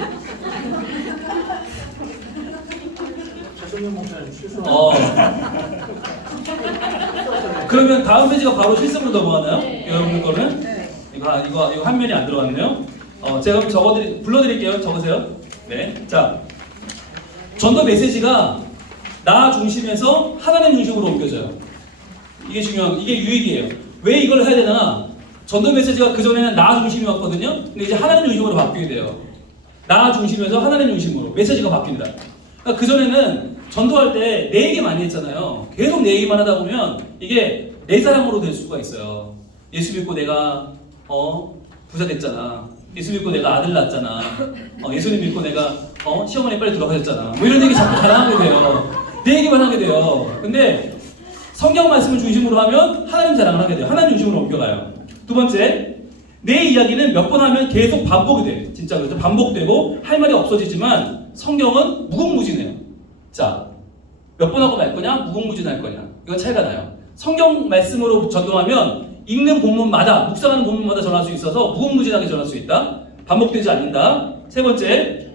최승현 목사님 실수. 그러면 다음 페이지가 바로 실습으로 넘어가나요? 여러분 거는? 이거 한 면이 안 들어갔네요. 제가 불러드릴게요. 적으세요. 네. 자, 전도 메시지가 나 중심에서 하나님 중심으로 옮겨져요. 이게 이게 유익이에요. 왜 이걸 해야 되나? 전도 메시지가 그전에는 나 중심이었거든요. 근데 이제 하나님 중심으로 바뀌게 돼요. 나 중심에서 하나님 중심으로 메시지가 바뀐다. 그러니까 그전에는 전도할 때 내 얘기 많이 했잖아요. 계속 내 얘기만 하다 보면 이게 내 사랑으로 될 수가 있어요. 예수 믿고 내가 부자 됐잖아. 예수 믿고 내가 아들 낳았잖아. 예수님 믿고 내가 시어머니 빨리 돌아가셨잖아. 뭐 이런 얘기 자꾸 자랑하게 돼요. 내 얘기만 하게 돼요. 근데 성경 말씀을 중심으로 하면 하나님 자랑을 하게 돼요. 하나님 중심으로 옮겨가요. 두 번째, 내 이야기는 몇 번 하면 계속 반복이 돼. 진짜 그렇죠. 반복되고 할 말이 없어지지만 성경은 무궁무진해요. 자, 몇 번 하고 말 거냐? 무궁무진할 거냐? 이건 차이가 나요. 성경 말씀으로 전도하면 읽는 본문마다, 묵상하는 본문마다 전할 수 있어서 무궁무진하게 전할 수 있다. 반복되지 않는다. 세 번째,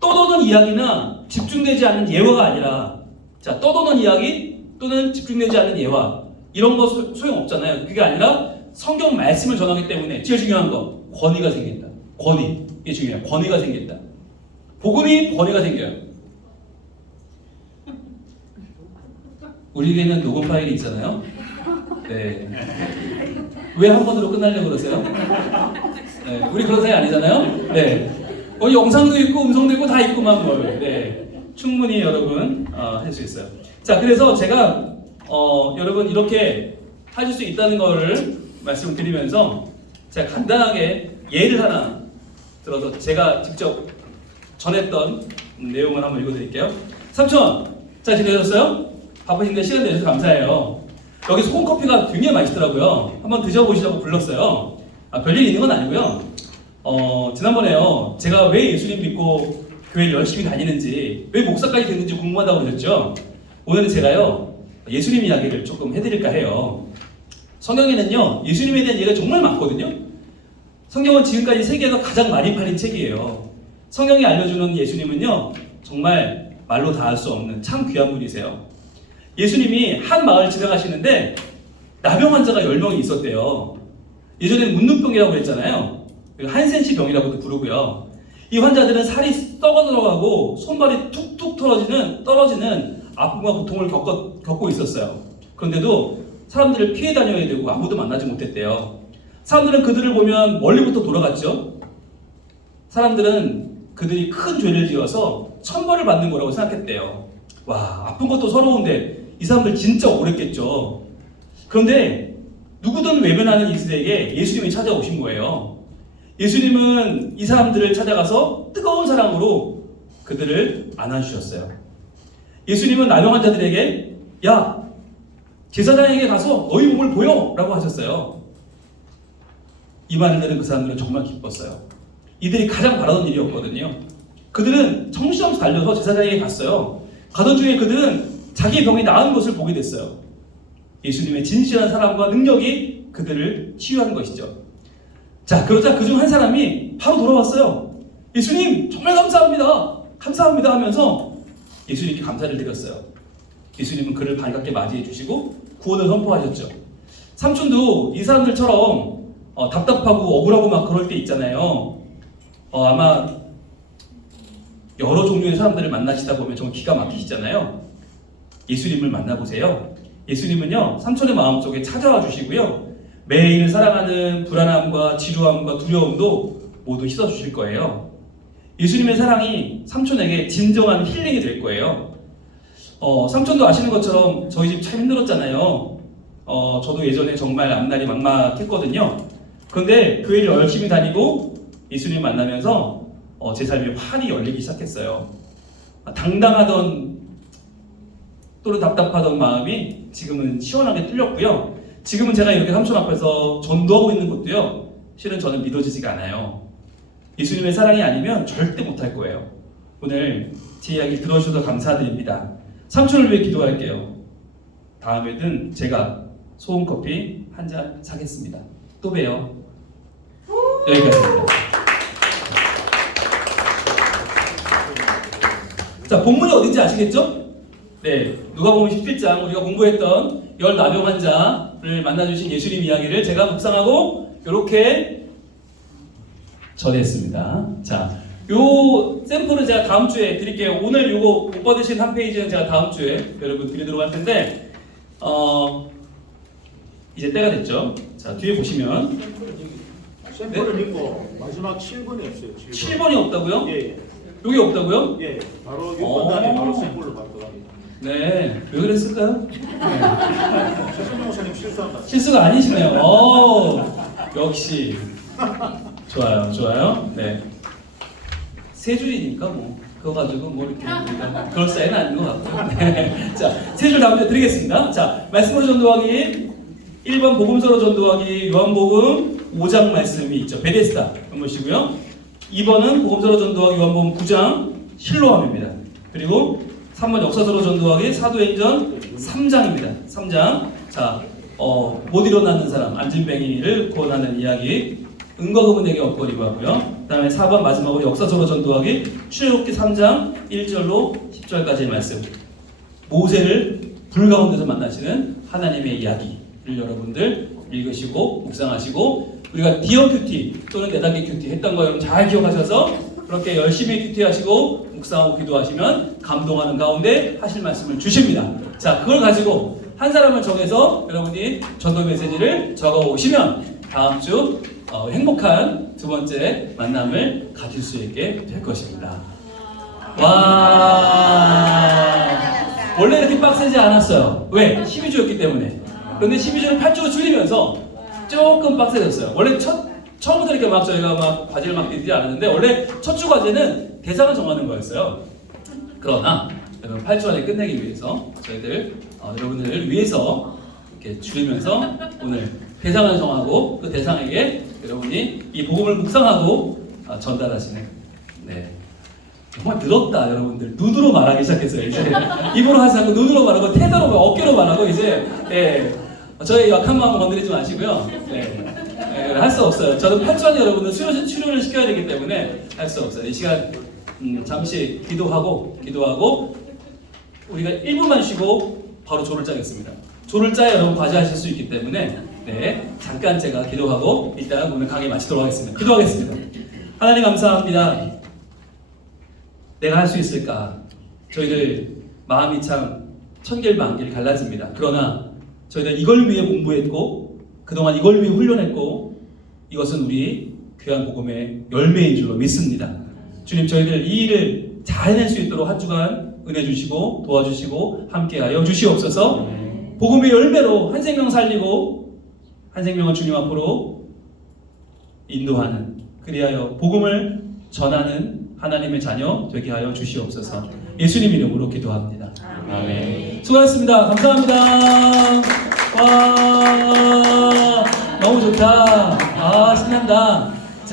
떠도는 이야기나 집중되지 않는 예화가 아니라, 자, 떠도는 이야기 또는 집중되지 않는 예화, 이런 거 소용없잖아요. 그게 아니라 성경 말씀을 전하기 때문에 제일 중요한 거, 권위가 생긴다. 권위. 이게 중요해요. 권위가 생긴다. 복음이 권위가 생겨요. 우리에게는 녹음 파일이 있잖아요. 네. 왜 한 번으로 끝나려고 그러세요? 네. 우리 그런 사이 아니잖아요. 네. 영상도 있고 음성도 있고 다 있고만 뭘. 네. 충분히 여러분 할 수 있어요. 자, 그래서 제가 여러분 이렇게 하실 수 있다는 거를 말씀을 드리면서 제가 간단하게 예를 하나 들어서 제가 직접 전했던 내용을 한번 읽어드릴게요. 삼촌, 잘 지내셨어요? 바쁘신데 시간 내주셔서 감사해요. 여기 소금커피가 굉장히 맛있더라고요. 한번 드셔보시라고 불렀어요. 별일 있는 건 아니고요. 지난번에요. 제가 왜 예수님 믿고 교회를 열심히 다니는지, 왜 목사까지 됐는지 궁금하다고 그러셨죠? 오늘은 제가요, 예수님 이야기를 조금 해드릴까 해요. 성경에는요, 예수님에 대한 얘기가 정말 많거든요. 성경은 지금까지 세계에서 가장 많이 팔린 책이에요. 성경이 알려주는 예수님은요, 정말 말로 다 할 수 없는 참 귀한 분이세요. 예수님이 한 마을 지나가시는데 나병 환자가 10명이 있었대요. 예전에는 문둥병이라고 했잖아요. 한센시 병이라고도 부르고요. 이 환자들은 살이 썩어 들어가고 손발이 툭툭 떨어지는 아픔과 고통을 겪고 있었어요. 그런데도 사람들을 피해 다녀야 되고 아무도 만나지 못했대요. 사람들은 그들을 보면 멀리부터 돌아갔죠. 사람들은 그들이 큰 죄를 지어서 천벌을 받는 거라고 생각했대요. 와, 아픈 것도 서러운데 이 사람들 진짜 억울했겠죠. 그런데 누구든 외면하는 이들에게 예수님이 찾아오신 거예요. 예수님은 이 사람들을 찾아가서 뜨거운 사랑으로 그들을 안아주셨어요. 예수님은 나병한 자들에게 야, 제사장에게 가서 너희 몸을 보여! 라고 하셨어요. 이 말을 들은 그 사람들은 정말 기뻤어요. 이들이 가장 바라던 일이었거든요. 그들은 정신없이 달려서 제사장에게 갔어요. 가던 중에 그들은 자기 병이 나은 것을 보게 됐어요. 예수님의 진실한 사랑과 능력이 그들을 치유한 것이죠. 자, 그러자 그중 한 사람이 바로 돌아왔어요. 예수님, 정말 감사합니다. 감사합니다 하면서 예수님께 감사를 드렸어요. 예수님은 그를 반갑게 맞이해 주시고 구원을 선포하셨죠. 삼촌도 이 사람들처럼 답답하고 억울하고 막 그럴 때 있잖아요. 아마 여러 종류의 사람들을 만나시다 보면 정말 기가 막히시잖아요. 예수님을 만나보세요. 예수님은요, 삼촌의 마음속에 찾아와 주시고요, 매일 살아가는 불안함과 지루함과 두려움도 모두 씻어주실 거예요. 예수님의 사랑이 삼촌에게 진정한 힐링이 될 거예요. 삼촌도 아시는 것처럼 저희 집 참 힘들었잖아요. 저도 예전에 정말 앞날이 막막했거든요. 그런데 교회를 열심히 다니고 예수님 만나면서 제 삶에 환히 열리기 시작했어요. 당당하던 또는 답답하던 마음이 지금은 시원하게 뚫렸고요. 지금은 제가 이렇게 삼촌 앞에서 전도하고 있는 것도요, 실은 저는 믿어지지가 않아요. 예수님의 사랑이 아니면 절대 못할 거예요. 오늘 제 이야기 들어주셔서 감사드립니다. 삼촌을 위해 기도할게요. 다음에는 제가 소금커피 한 잔 사겠습니다. 또 봬요. 여기까지입니다. 자, 본문이 어딘지 아시겠죠? 네, 누가복음 17장 우리가 공부했던 열 나병 환자를 만나주신 예수님 이야기를 제가 묵상하고 이렇게 전했습니다. 자, 요 샘플은 제가 다음 주에 드릴게요. 오늘 요거 못 받으신 한 페이지는 제가 다음 주에 여러분 드리도록 할 텐데, 이제 때가 됐죠. 자, 뒤에 보시면 샘플을 읽고 마지막 7번이 없어요. 7번이 없다고요? 예. 여기 없다고요? 예. 바로 6번 단에 바로 샘플로 받더랍니다. 네, 왜 그랬을까요? 최선영 목사님 실수한 것 같아요. 실수가 아니시네요. 역시 좋아요, 좋아요. 네, 세 줄이니까 뭐 그거 가지고 뭐 이렇게 우리가 그럴 사이는 아닌 것 같고요. 네. 자, 세 줄 다음 주에 드리겠습니다. 자, 말씀으로 전도하기 1번 복음서로 전도하기 요한복음 5장 말씀이 있죠. 베데스다 보시고요. 2번은 복음서로 전도하기 요한복음 9장 실로암입니다. 그리고 3번 역사서로 전도하기 사도행전 3장입니다. 3장. 자, 못 일어나는 사람 안진뱅이를 구원하는 이야기 은과 금은에게 엇거리고 하고요. 그 다음에 4번 마지막으로 역사서로 전도하기 출애굽기 3장 1절로 10절까지의 말씀, 모세를 불 가운데서 만나시는 하나님의 이야기를 여러분들 읽으시고 묵상하시고, 우리가 디어 큐티 또는 내단계 큐티 했던 거 여러분 잘 기억하셔서 그렇게 열심히 큐티하시고 묵상하고 기도하시면 감동하는 가운데 하실 말씀을 주십니다. 자, 그걸 가지고 한 사람을 정해서 여러분이 전도 메시지를 적어 오시면 다음 주 행복한 두 번째 만남을 가질 수 있게 될 것입니다. 와, 원래 이렇게 빡세지 않았어요. 왜? 12주였기 때문에. 그런데 12주를 8주로 줄이면서 조금 빡세졌어요. 원래 처음부터 이렇게 막 저희가 막 과제를 막 드리지 않았는데, 원래 첫 주 과제는 대상을 정하는 거였어요. 그러나 여러분 8주 안에 끝내기 위해서 저희들 여러분들을 위해서 이렇게 줄이면서 오늘 대상을 정하고 그 대상에게 여러분이 이 복음을 묵상하고 전달하시는, 네, 정말 늘었다. 여러분들 눈으로 말하기 시작했어요. 이제 입으로 하지 않고 눈으로 말하고 태도로 어깨로 말하고 이제, 네, 저의 약한 마음 건드리지 마시고요. 네, 할 수 없어요. 저는 8주 안에 여러분들 수료를 시켜야 되기 때문에 할 수 없어요. 이 시간 잠시 기도하고 우리가 1분만 쉬고 바로 조를 짜겠습니다. 조를 짜야 여러분 과제하실 수 있기 때문에, 네, 잠깐 제가 기도하고 일단 오늘 강의 마치도록 하겠습니다. 기도하겠습니다. 하나님 감사합니다. 내가 할 수 있을까? 저희들 마음이 참 천길 만길 갈라집니다. 그러나 저희는 이걸 위해 공부했고 그동안 이걸 위해 훈련했고 이것은 우리 귀한 복음의 열매인 줄로 믿습니다. 주님 저희들 이 일을 잘 해낼 수 있도록 한 주간 은혜 주시고 도와주시고 함께하여 주시옵소서. 복음의 열매로 한 생명 살리고 한 생명을 주님 앞으로 인도하는 그리하여 복음을 전하는 하나님의 자녀 되게 하여 주시옵소서. 예수님 이름으로 기도합니다. 아멘. 수고하셨습니다. 감사합니다. 와, 너무 좋다. 아, 신난다.